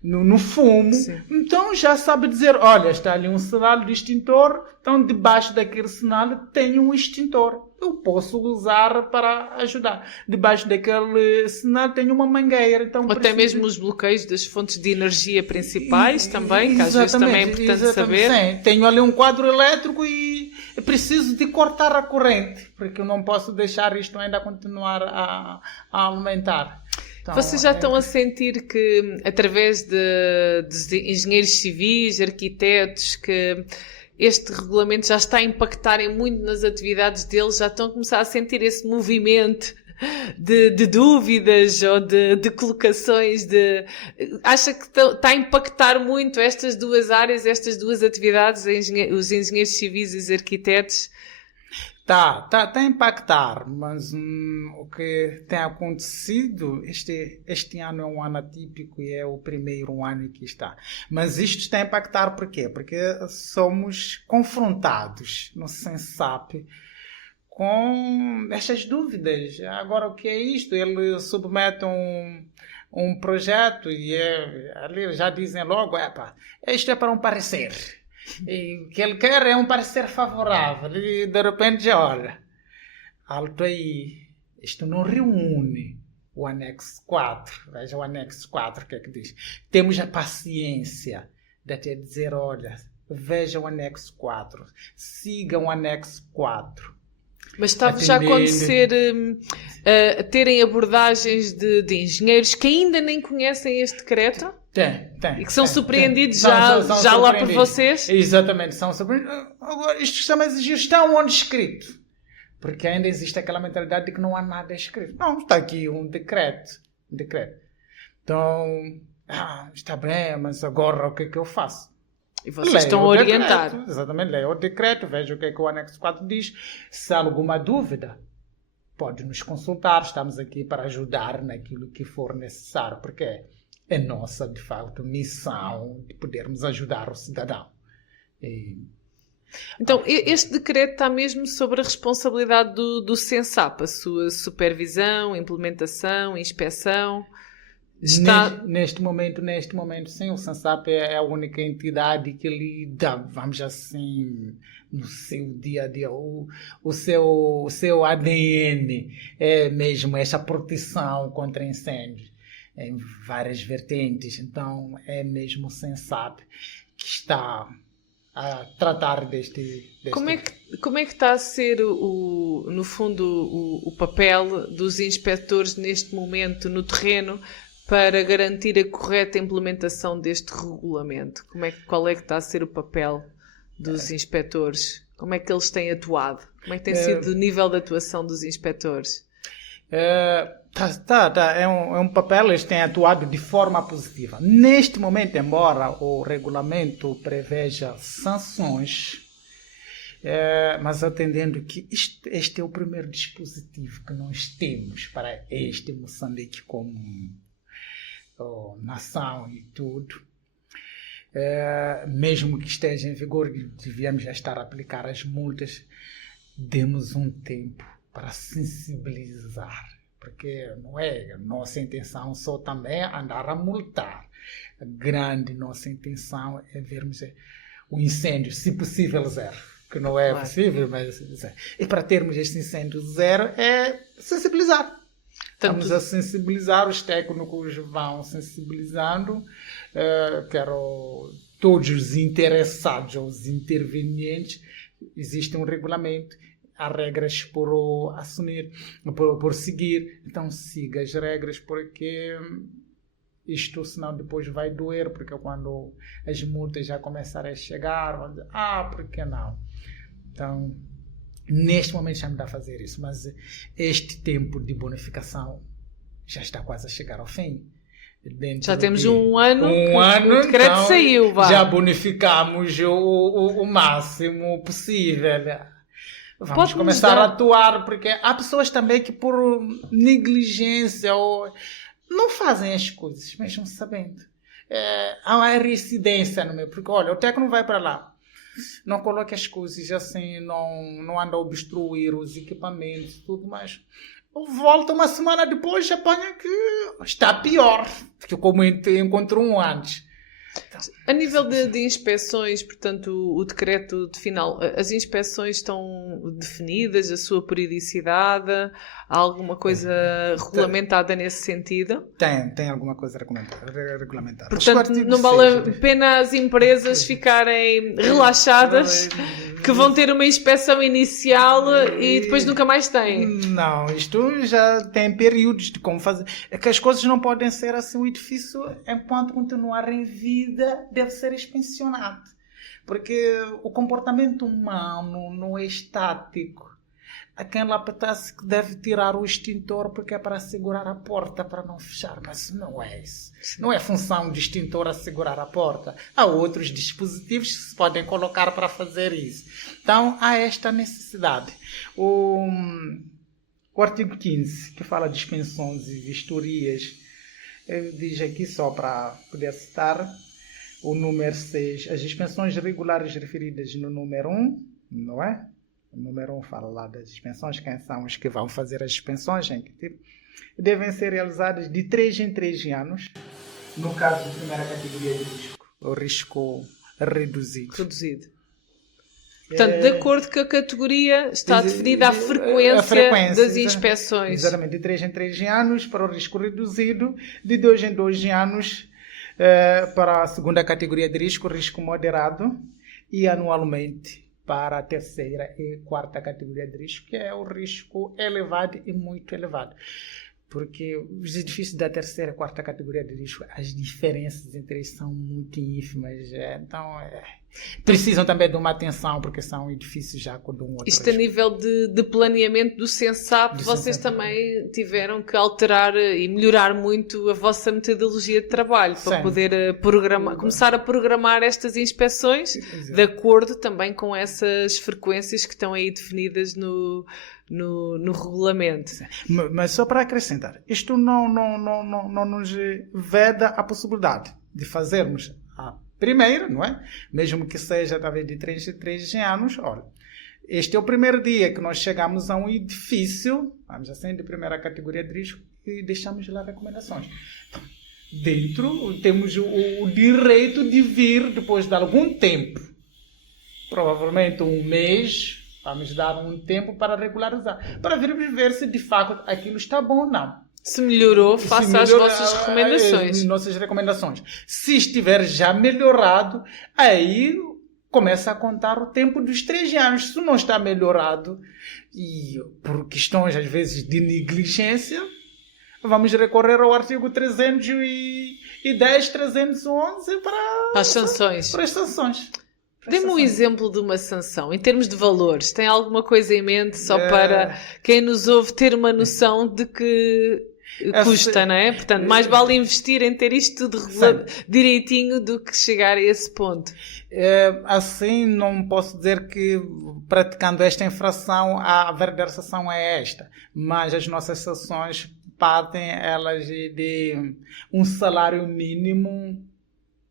no fumo. Sim. Então já sabe dizer, olha, está ali um sinal de extintor, então debaixo daquele sinal tem um extintor. Eu posso usar para ajudar. Debaixo daquele sinal tem uma mangueira. Então, até mesmo os bloqueios das fontes de energia principais também, que às vezes também é importante saber. Sim. Tenho ali um quadro elétrico e preciso de cortar a corrente, porque eu não posso deixar isto ainda continuar a aumentar. Então, vocês já estão a sentir que, através de engenheiros civis, arquitetos, que este regulamento já está a impactar muito nas atividades deles, já estão a começar a sentir esse movimento de dúvidas ou de colocações acha que está a impactar muito estas duas áreas, estas duas atividades, os engenheiros civis e os arquitetos? Está a impactar, mas o que tem acontecido, este ano é um ano atípico e é o primeiro ano que está. Mas isto está a impactar por quê? Porque somos confrontados no SENSAP com estas dúvidas. Agora, o que é isto? Ele submete um projeto e ali já dizem logo, isto é para um parecer. E o que ele quer é um parecer favorável. E de repente, olha, alto aí, isto não reúne o anexo 4. Veja o anexo 4, o que é que diz? Temos a paciência de até dizer, olha, veja o anexo 4, sigam o anexo 4. Mas está já a acontecer terem abordagens de engenheiros que ainda nem conhecem este decreto? Tem. E que são surpreendidos já lá por vocês? Exatamente, são surpreendidos. Agora, isto chama de gestão onde escrito. Porque ainda existe aquela mentalidade de que não há nada escrito. Não, está aqui um decreto. Então, está bem, mas agora o que é que eu faço? E vocês estão a orientar. Decreto, exatamente, leia o decreto, veja o que é que o anexo 4 diz. Se há alguma dúvida, pode nos consultar. Estamos aqui para ajudar naquilo que for necessário, porque é nossa, de facto, missão de podermos ajudar o cidadão. Então, este decreto está mesmo sobre a responsabilidade do Sensap, a sua supervisão, implementação, inspeção. Neste momento, sim, o Sensap é a única entidade que lida, vamos assim, no seu dia a dia, o seu ADN é mesmo essa proteção contra incêndios em várias vertentes. Então, é mesmo o Sensap que está a tratar deste... Como é que está a ser, no fundo, o papel dos inspectores neste momento no terreno para garantir a correta implementação deste regulamento? Qual é que está a ser o papel dos inspectores? Como é que eles têm atuado? Como é que tem sido o nível de atuação dos inspectores? É um papel, eles têm atuado de forma positiva. Neste momento, embora o regulamento preveja sanções, mas atendendo que este é o primeiro dispositivo que nós temos para este Moçambique como nação e tudo, mesmo que esteja em vigor, devíamos já estar a aplicar as multas, demos um tempo para sensibilizar, porque não é nossa intenção só também andar a multar. A grande nossa intenção é vermos o incêndio, se possível, zero. Que não é possível, mas e para termos este incêndio zero é sensibilizar. Estamos a sensibilizar, os técnicos vão sensibilizando, quero todos os interessados, os intervenientes, existe um regulamento, há regras por assumir, por seguir, então siga as regras, porque isto senão depois vai doer, porque quando as multas já começarem a chegar, vão dizer, por que não? Então, neste momento já me dá a fazer isso, mas este tempo de bonificação já está quase a chegar ao fim. Já temos um ano que o decreto então, saiu. Já bonificamos o máximo possível. Vamos começar a atuar, porque há pessoas também que por negligência não fazem as coisas, mesmo sabendo. Há uma reincidência no meio, porque olha, o técnico vai para lá, não coloque as coisas assim, não anda a obstruir os equipamentos, tudo mais. Volta uma semana depois, apanha que está pior, porque como encontrou um antes. Então, a nível de inspeções, portanto, o decreto de final, as inspeções estão definidas, a sua periodicidade, há alguma coisa regulamentada nesse sentido? Tem alguma coisa regulamentada. Portanto, não vale a pena as empresas ficarem relaxadas que vão ter uma inspeção inicial e depois nunca mais têm. Não, isto já tem períodos de como fazer. É que as coisas não podem ser assim, o edifício, enquanto continuar em vida, deve ser inspecionado. Porque o comportamento humano não é estático. A quem lá apetece que deve tirar o extintor porque é para segurar a porta, para não fechar. Mas não é isso. Não é função do extintor a segurar a porta. Há outros dispositivos que se podem colocar para fazer isso. Então, há esta necessidade. O artigo 15, que fala de inspeções e vistorias, diz aqui, só para poder citar, o número 6, as inspeções regulares referidas no número 1, não é? O número 1 fala lá das inspeções, quem são os que vão fazer as inspeções, em que tipo, devem ser realizadas de 3 em 3 anos, no caso de primeira categoria de risco, o risco reduzido. Portanto, de acordo com a categoria, está definida a frequência das inspeções. Exatamente, de 3 em 3 anos para o risco reduzido, de 2 em 2 anos para a segunda categoria de risco moderado, e anualmente para a terceira e quarta categoria de risco, que é o risco elevado e muito elevado. Porque os edifícios da terceira e quarta categoria de risco, as diferenças entre eles são muito ínfimas. Então, precisam também de uma atenção, porque são edifícios já com um outro Isto risco. A nível de planeamento do Sensap, vocês também tiveram que alterar e melhorar muito a vossa metodologia de trabalho para poder começar a programar estas inspeções de acordo também com essas frequências que estão aí definidas no regulamento. Mas só para acrescentar, isto não nos veda a possibilidade de fazermos a primeiro, não é? Mesmo que seja talvez de 3 em 3 anos, olha, este é o primeiro dia que nós chegamos a um edifício, vamos assim, de primeira categoria de risco, e deixamos lá recomendações. Então, dentro, temos o direito de vir depois de algum tempo, provavelmente um mês, vamos dar um tempo para regularizar, para ver se de facto aquilo está bom ou não. Se melhorou, faça as vossas recomendações. Nossas recomendações. Se estiver já melhorado, aí começa a contar o tempo dos 3 anos. Se não está melhorado, e por questões às vezes de negligência, vamos recorrer ao artigo 310, 311 para as sanções. Para as sanções. Dê-me um exemplo de uma sanção, em termos de valores. Tem alguma coisa em mente só para quem nos ouve ter uma noção de que custa, não é? Portanto, mais vale investir em ter isto tudo direitinho do que chegar a esse ponto. Assim, não posso dizer que praticando esta infração a verdadeira sanção é esta, mas as nossas sanções partem elas de um salário mínimo.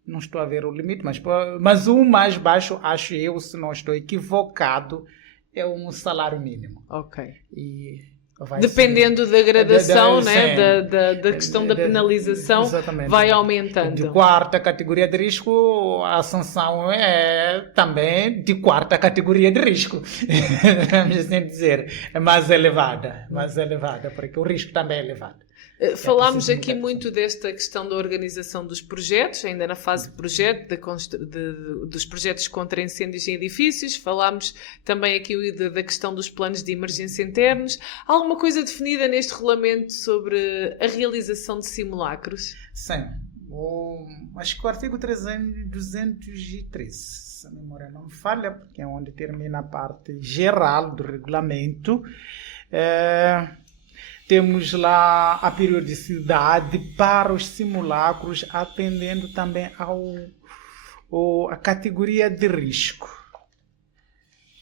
Não estou a ver o limite, mas o mais baixo, acho eu, se não estou equivocado, é um salário mínimo. Ok. E dependendo da gradação, né? da questão da penalização, exatamente, vai aumentando. De 4ª categoria de risco, a sanção é também de 4ª categoria de risco. Vamos assim dizer, é mais elevada, porque o risco também é elevado. Falámos aqui muito desta questão da organização dos projetos, ainda na fase de projeto, dos projetos contra incêndios em edifícios. Falámos também aqui da questão dos planos de emergência internos. Há alguma coisa definida neste regulamento sobre a realização de simulacros? Sim. Acho que o artigo 213, se a memória não me falha, porque é onde termina a parte geral do regulamento, temos lá a periodicidade para os simulacros, atendendo também a categoria de risco.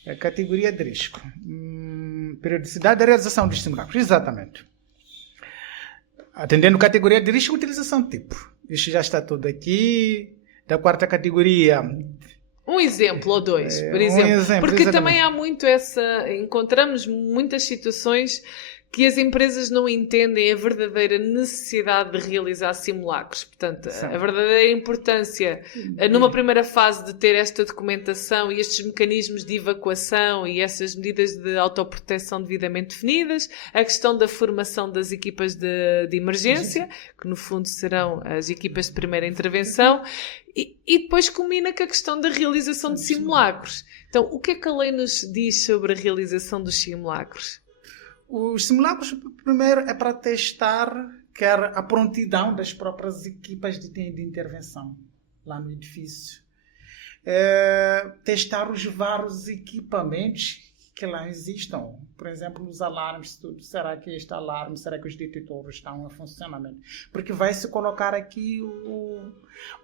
A categoria de risco. Periodicidade da realização dos simulacros, exatamente. Atendendo categoria de risco, utilização tipo. Isso já está tudo aqui. Da 4ª categoria... Um exemplo ou dois, por exemplo. Porque exatamente. Também há muito encontramos muitas situações que as empresas não entendem a verdadeira necessidade de realizar simulacros. Portanto, sim, a verdadeira importância, numa primeira fase, de ter esta documentação e estes mecanismos de evacuação e essas medidas de autoproteção devidamente definidas, a questão da formação das equipas de emergência, que no fundo serão as equipas de primeira intervenção, e depois culmina com a questão da realização de simulacros. Então, o que é que a lei nos diz sobre a realização dos simulacros? Os simulacros, primeiro, é para testar quer a prontidão das próprias equipas de intervenção lá no edifício. Testar os vários equipamentos que lá existam. Por exemplo, os alarmes, tudo. Será que este alarme, será que os detectores estão em funcionamento? Porque vai se colocar aqui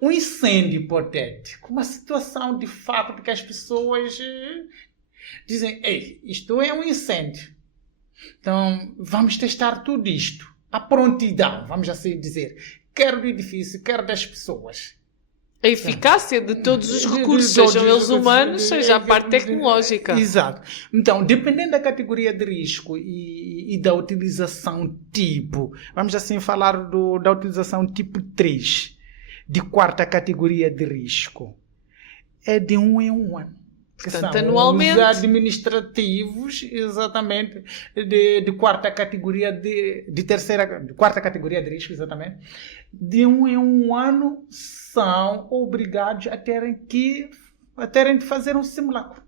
um incêndio hipotético, uma situação de fato de que as pessoas dizem, ei, isto é um incêndio. Então, vamos testar tudo isto. A prontidão, vamos assim dizer. Quer do edifício, quer das pessoas. A eficácia de todos os recursos, sejam eles humanos, seja a parte tecnológica. Exato. Então, dependendo da categoria de risco e da utilização tipo, vamos assim falar da utilização tipo 3, de 4ª categoria de risco, é de 1 em 1 ano. Portanto, anualmente. Os administrativos, exatamente, de 4ª categoria de 4ª categoria de risco, exatamente, de 1 em 1 ano, são obrigados a terem de fazer um simulacro.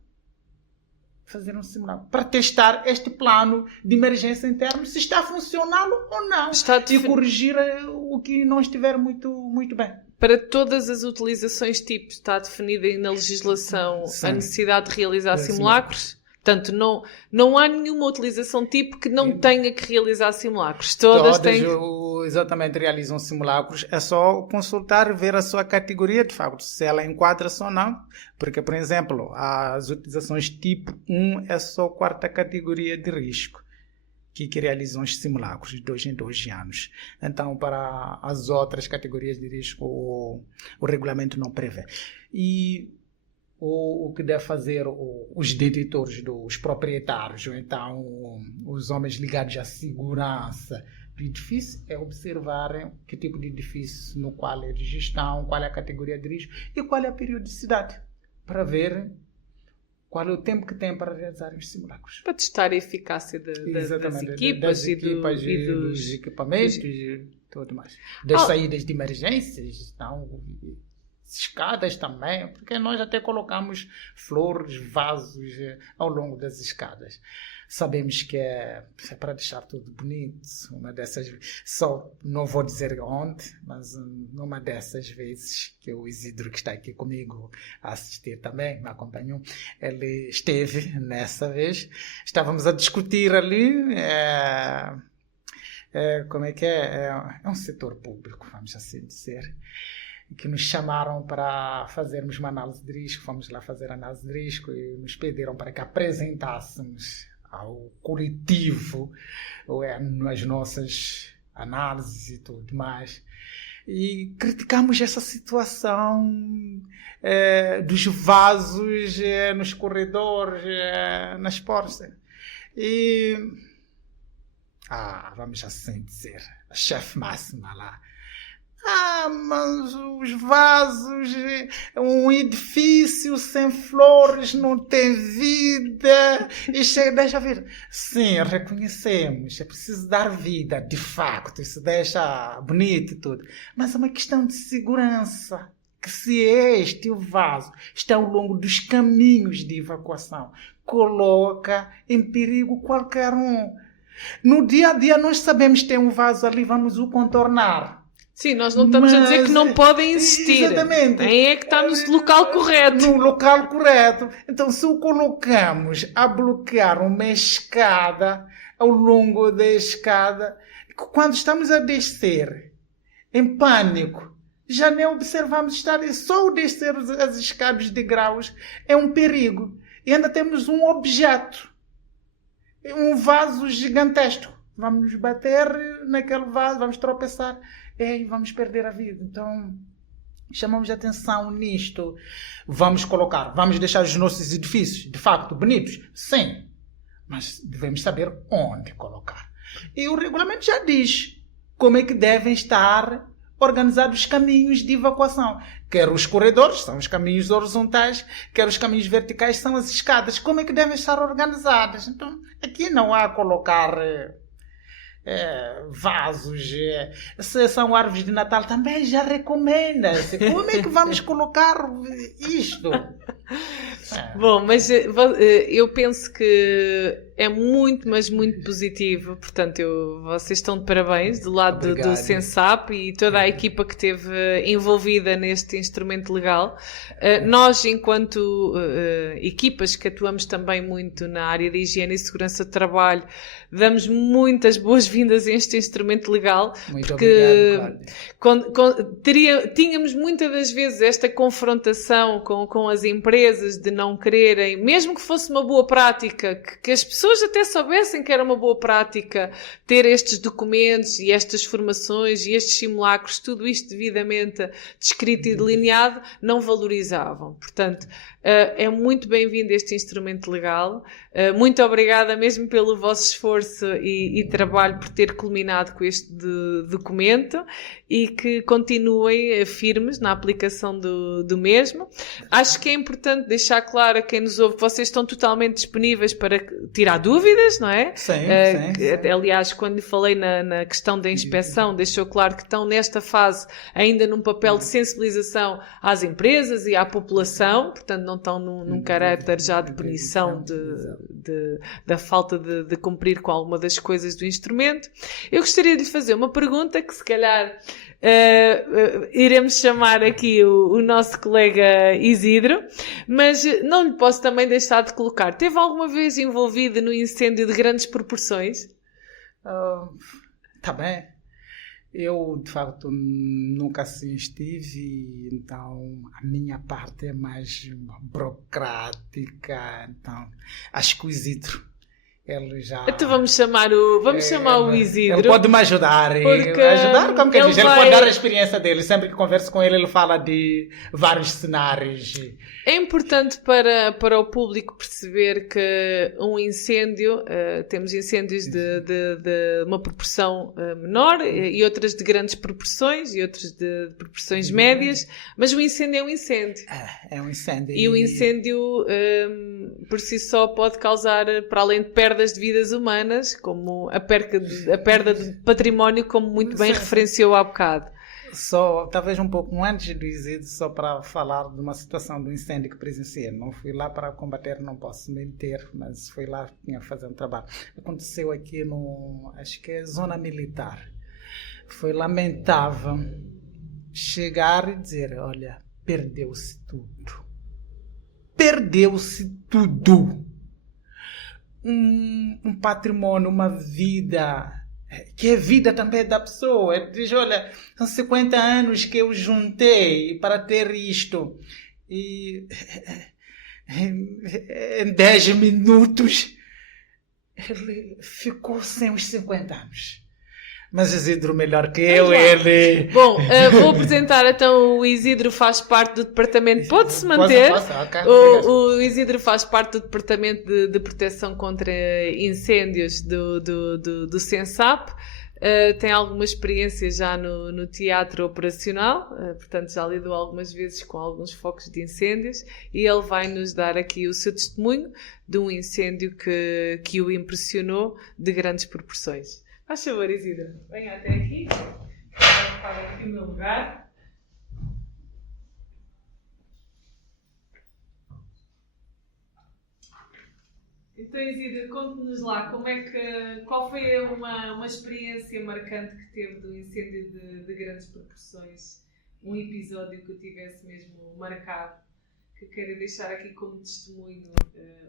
Para testar este plano de emergência interno, se está funcionando ou não. E corrigir o que não estiver muito bem. Para todas as utilizações tipo, está definida na legislação, sim, a necessidade de realizar simulacros? Portanto, não há nenhuma utilização tipo que não tenha que realizar simulacros. Todas têm... Exatamente, realizam simulacros. É só consultar, ver a sua categoria, de facto, se ela enquadra-se ou não. Porque, por exemplo, as utilizações tipo 1 é só 4ª categoria de risco. que realizam os simulacros de 2 em 2 anos. Então, para as outras categorias de risco, o regulamento não prevê. E o que deve fazer os detentores, os proprietários, ou então os homens ligados à segurança do edifício, é observarem que tipo de edifício no qual eles estão, qual é a categoria de risco e qual é a periodicidade, para ver qual é o tempo que tem para realizar os simulacros. Para testar a eficácia das equipas e dos equipamentos e tudo mais. Das saídas de emergências, então, escadas também, porque nós até colocamos flores, vasos ao longo das escadas. Sabemos que é para deixar tudo bonito. Uma dessas, só não vou dizer onde, mas numa dessas vezes que o Isidro, que está aqui comigo a assistir também, me acompanhou, ele esteve nessa vez. Estávamos a discutir ali, como é que é? É um setor público, vamos assim dizer, que nos chamaram para fazermos uma análise de risco. Fomos lá fazer a análise de risco e nos pediram para que apresentássemos ao coletivo as nossas análises e tudo mais. E criticamos essa situação dos vasos nos corredores, nas portas. E, vamos assim dizer, a chefe máxima lá: mas os vasos, um edifício sem flores não tem vida. Deixa ver. Sim, reconhecemos, é preciso dar vida, de facto, isso deixa bonito e tudo. Mas é uma questão de segurança, que se o vaso está ao longo dos caminhos de evacuação, coloca em perigo qualquer um. No dia a dia nós sabemos que tem um vaso ali, vamos o contornar. Sim, nós não estamos a dizer que não podem existir. Exatamente. Nem é que está no local correto. No local correto. Então, se o colocamos a bloquear uma escada, ao longo da escada, quando estamos a descer, em pânico, já nem observamos estar. Só o descer as escadas de graus é um perigo. E ainda temos um objeto, um vaso gigantesco. Vamos nos bater naquele vaso, vamos tropeçar e vamos perder a vida. Então, chamamos a atenção nisto. Vamos deixar os nossos edifícios, de facto, bonitos? Sim. Mas devemos saber onde colocar. E o regulamento já diz como é que devem estar organizados os caminhos de evacuação. Quer os corredores, são os caminhos horizontais, quer os caminhos verticais, são as escadas. Como é que devem estar organizadas? Então, aqui não há colocar vasos, se são árvores de Natal, também já recomenda-se. Como é que vamos colocar isto? Bom, mas eu penso que é muito, mas muito positivo. Portanto, vocês estão de parabéns do lado do Sensap e toda a equipa que esteve envolvida neste instrumento legal. Nós, enquanto equipas que atuamos também muito na área de higiene e segurança de trabalho, damos muitas boas-vindas a este instrumento legal. Muito obrigado, Cláudia. Tínhamos muitas das vezes esta confrontação com as empresas de não quererem, mesmo que fosse uma boa prática, que as pessoas até soubessem que era uma boa prática ter estes documentos e estas formações e estes simulacros, tudo isto devidamente descrito e delineado, não valorizavam. Portanto, é muito bem-vindo este instrumento legal. Muito obrigada mesmo pelo vosso esforço e trabalho por ter culminado com este documento e que continuem firmes na aplicação do mesmo. Acho que é importante deixar claro a quem nos ouve que vocês estão totalmente disponíveis para tirar dúvidas, não é? Sim. Aliás, quando lhe falei na questão da inspeção, deixou claro que estão nesta fase ainda num papel de sensibilização às empresas e à população, portanto não estão num caráter já de punição da falta de cumprir com alguma das coisas do instrumento. Eu gostaria de lhe fazer uma pergunta que se calhar iremos chamar aqui o nosso colega Isidro, mas não lhe posso também deixar de colocar. Teve alguma vez envolvido no incêndio de grandes proporções? Tá bem. Eu, de facto, nunca assim estive, então a minha parte é mais burocrática. Então, acho que o Isidro Ele já... Então vamos chamar o Isidro. Ele pode me ajudar. Porque Ajudar, como que ele diz? Ele pode dar a experiência dele. Sempre que converso com ele, ele fala de vários cenários. É importante para o público perceber que um incêndio, temos incêndios de uma proporção menor e outras de grandes proporções e outras de proporções médias, mas o incêndio é um incêndio. É um incêndio. E o incêndio, por si só, pode causar, para além de perdas de vidas humanas, como a perda de património, como muito bem referenciou há bocado. Só, talvez um pouco antes do Isidro, só para falar de uma situação do incêndio que presenciei. Não fui lá para combater, não posso mentir, mas fui lá tinha que fazer um trabalho. Aconteceu aqui acho que é zona militar. Foi lamentável chegar e dizer, olha, perdeu-se tudo. Perdeu-se tudo. Um patrimônio, uma vida... que é vida também da pessoa. Ele diz, olha, são 50 anos que eu juntei para ter isto. E em 10 minutos ele ficou sem os 50 anos. Mas Isidro melhor que eu, ele... Bom, vou apresentar então o Isidro, faz parte do departamento... Pode-se manter? Okay. O Isidro faz parte do departamento de proteção contra incêndios do Sensap. Tem alguma experiência já no teatro operacional, portanto já lidou algumas vezes com alguns focos de incêndios e ele vai nos dar aqui o seu testemunho de um incêndio que o impressionou de grandes proporções. Faz favor, Isidro, venha até aqui. Vou ocupar aqui o meu lugar. Então, Isidro, conte-nos lá qual foi uma experiência marcante que teve do incêndio de grandes proporções, um episódio que eu tivesse mesmo marcado, que quero deixar aqui como testemunho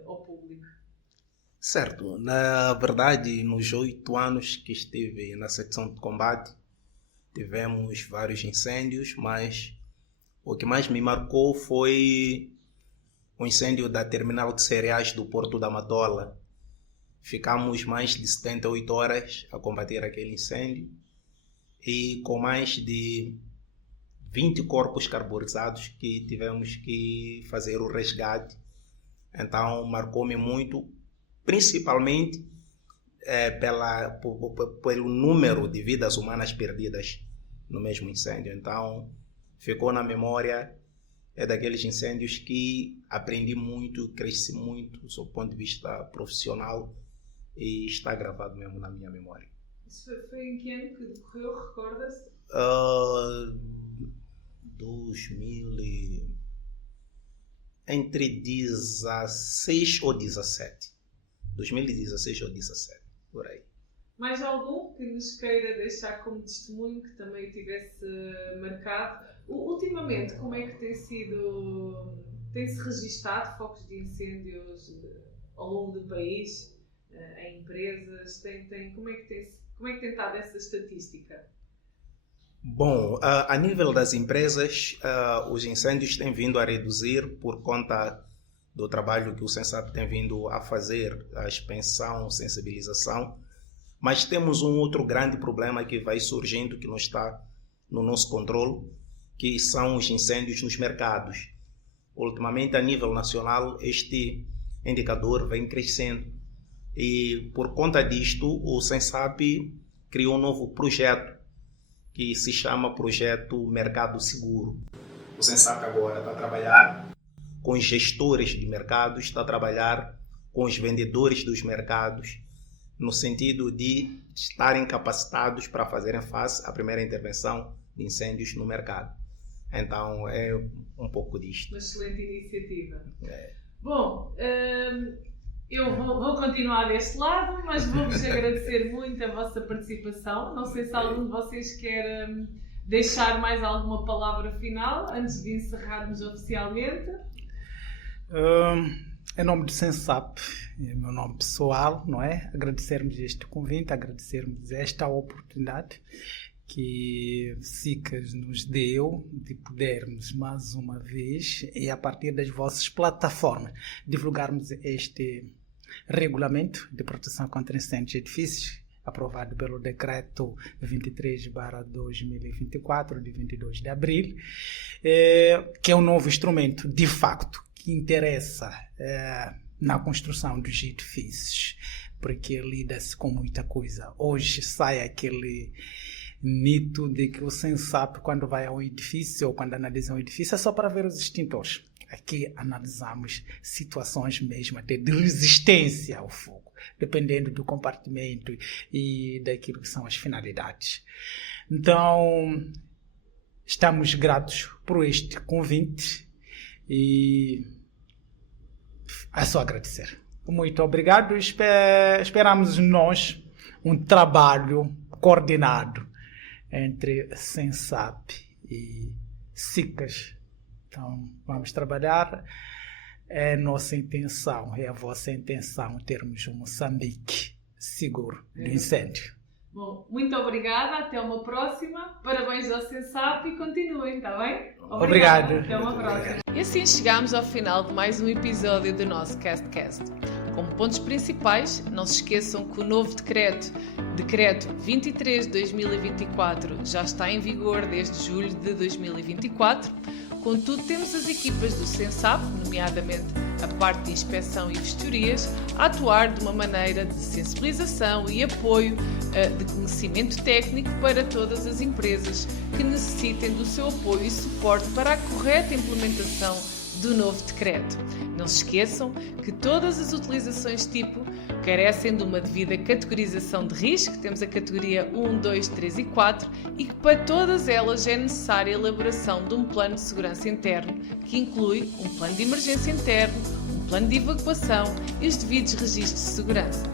ao público. Certo, na verdade, nos 8 anos que estive na secção de combate, tivemos vários incêndios, mas o que mais me marcou foi o incêndio da terminal de cereais do Porto da Matola. Ficamos mais de 78 horas a combater aquele incêndio e com mais de 20 corpos carbonizados que tivemos que fazer o resgate. Então marcou-me muito, principalmente pelo número de vidas humanas perdidas no mesmo incêndio. Então ficou na memória, é daqueles incêndios que aprendi muito, cresci muito do ponto de vista profissional e está gravado mesmo na minha memória. Isso foi em que ano que decorreu, recorda-se? 2000 entre 16 ou 17. 2016 ou 17, por aí. Mais algum que nos queira deixar como testemunho que também o tivesse marcado? Ultimamente, como é que tem-se registado focos de incêndios ao longo do país, em empresas? Como é que tem estado essa estatística? Bom, a nível das empresas, os incêndios têm vindo a reduzir por conta do trabalho que o Sensap tem vindo a fazer, a expansão, sensibilização, mas temos um outro grande problema que vai surgindo, que não está no nosso controle, que são os incêndios nos mercados. Ultimamente, a nível nacional, este indicador vem crescendo e por conta disto, o Sensap criou um novo projeto que se chama Projeto Mercado Seguro. O Sensap agora está a trabalhar com os gestores de mercados, está a trabalhar com os vendedores dos mercados, no sentido de estarem capacitados para fazerem face à primeira intervenção de incêndios no mercado. Então, é um pouco disto. Uma excelente iniciativa. Bom, eu vou continuar deste lado, mas vou-vos agradecer muito a vossa participação. Não sei se algum de vocês quer deixar mais alguma palavra final antes de encerrarmos oficialmente. Em nome do Sensap, é meu nome pessoal, não é? Agradecermos este convite, agradecermos esta oportunidade que SICAS nos deu de podermos mais uma vez e a partir das vossas plataformas divulgarmos este regulamento de proteção contra incêndios de edifícios, aprovado pelo Decreto 23/2024, de 22 de abril, que é um novo instrumento, de facto, que interessa na construção dos edifícios, porque lida-se com muita coisa. Hoje sai aquele mito de que o SENSAP, quando vai a um edifício ou quando analisa um edifício, é só para ver os extintores. Aqui analisamos situações mesmo até de resistência ao fogo, dependendo do compartimento e daquilo que são as finalidades. Então, estamos gratos por este convite e é só agradecer. Muito obrigado. Esperamos nós um trabalho coordenado entre SENSAP e SICAS. Então, vamos trabalhar. É nossa intenção, é a vossa intenção termos um Moçambique seguro do incêndio. Bom, muito obrigada. Até uma próxima. Parabéns ao SENSAP e continuem, está bem? Obrigado. Até uma próxima. E assim chegamos ao final de mais um episódio do nosso CastCast. Como pontos principais, não se esqueçam que o novo Decreto 23/2024, já está em vigor desde julho de 2024. Contudo, temos as equipas do SENSAP, nomeadamente a parte de inspeção e vistorias, a atuar de uma maneira de sensibilização e apoio de conhecimento técnico para todas as empresas que necessitem do seu apoio e suporte para a correta implementação do novo decreto. Não se esqueçam que todas as utilizações tipo carecem de uma devida categorização de risco, temos a categoria 1, 2, 3 e 4, e que para todas elas é necessária a elaboração de um plano de segurança interno, que inclui um plano de emergência interno, um plano de evacuação e os devidos registros de segurança.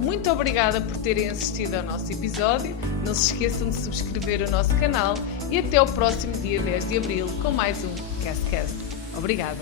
Muito obrigada por terem assistido ao nosso episódio, não se esqueçam de subscrever o nosso canal e até o próximo dia 10 de Abril com mais um CastCast. Obrigada!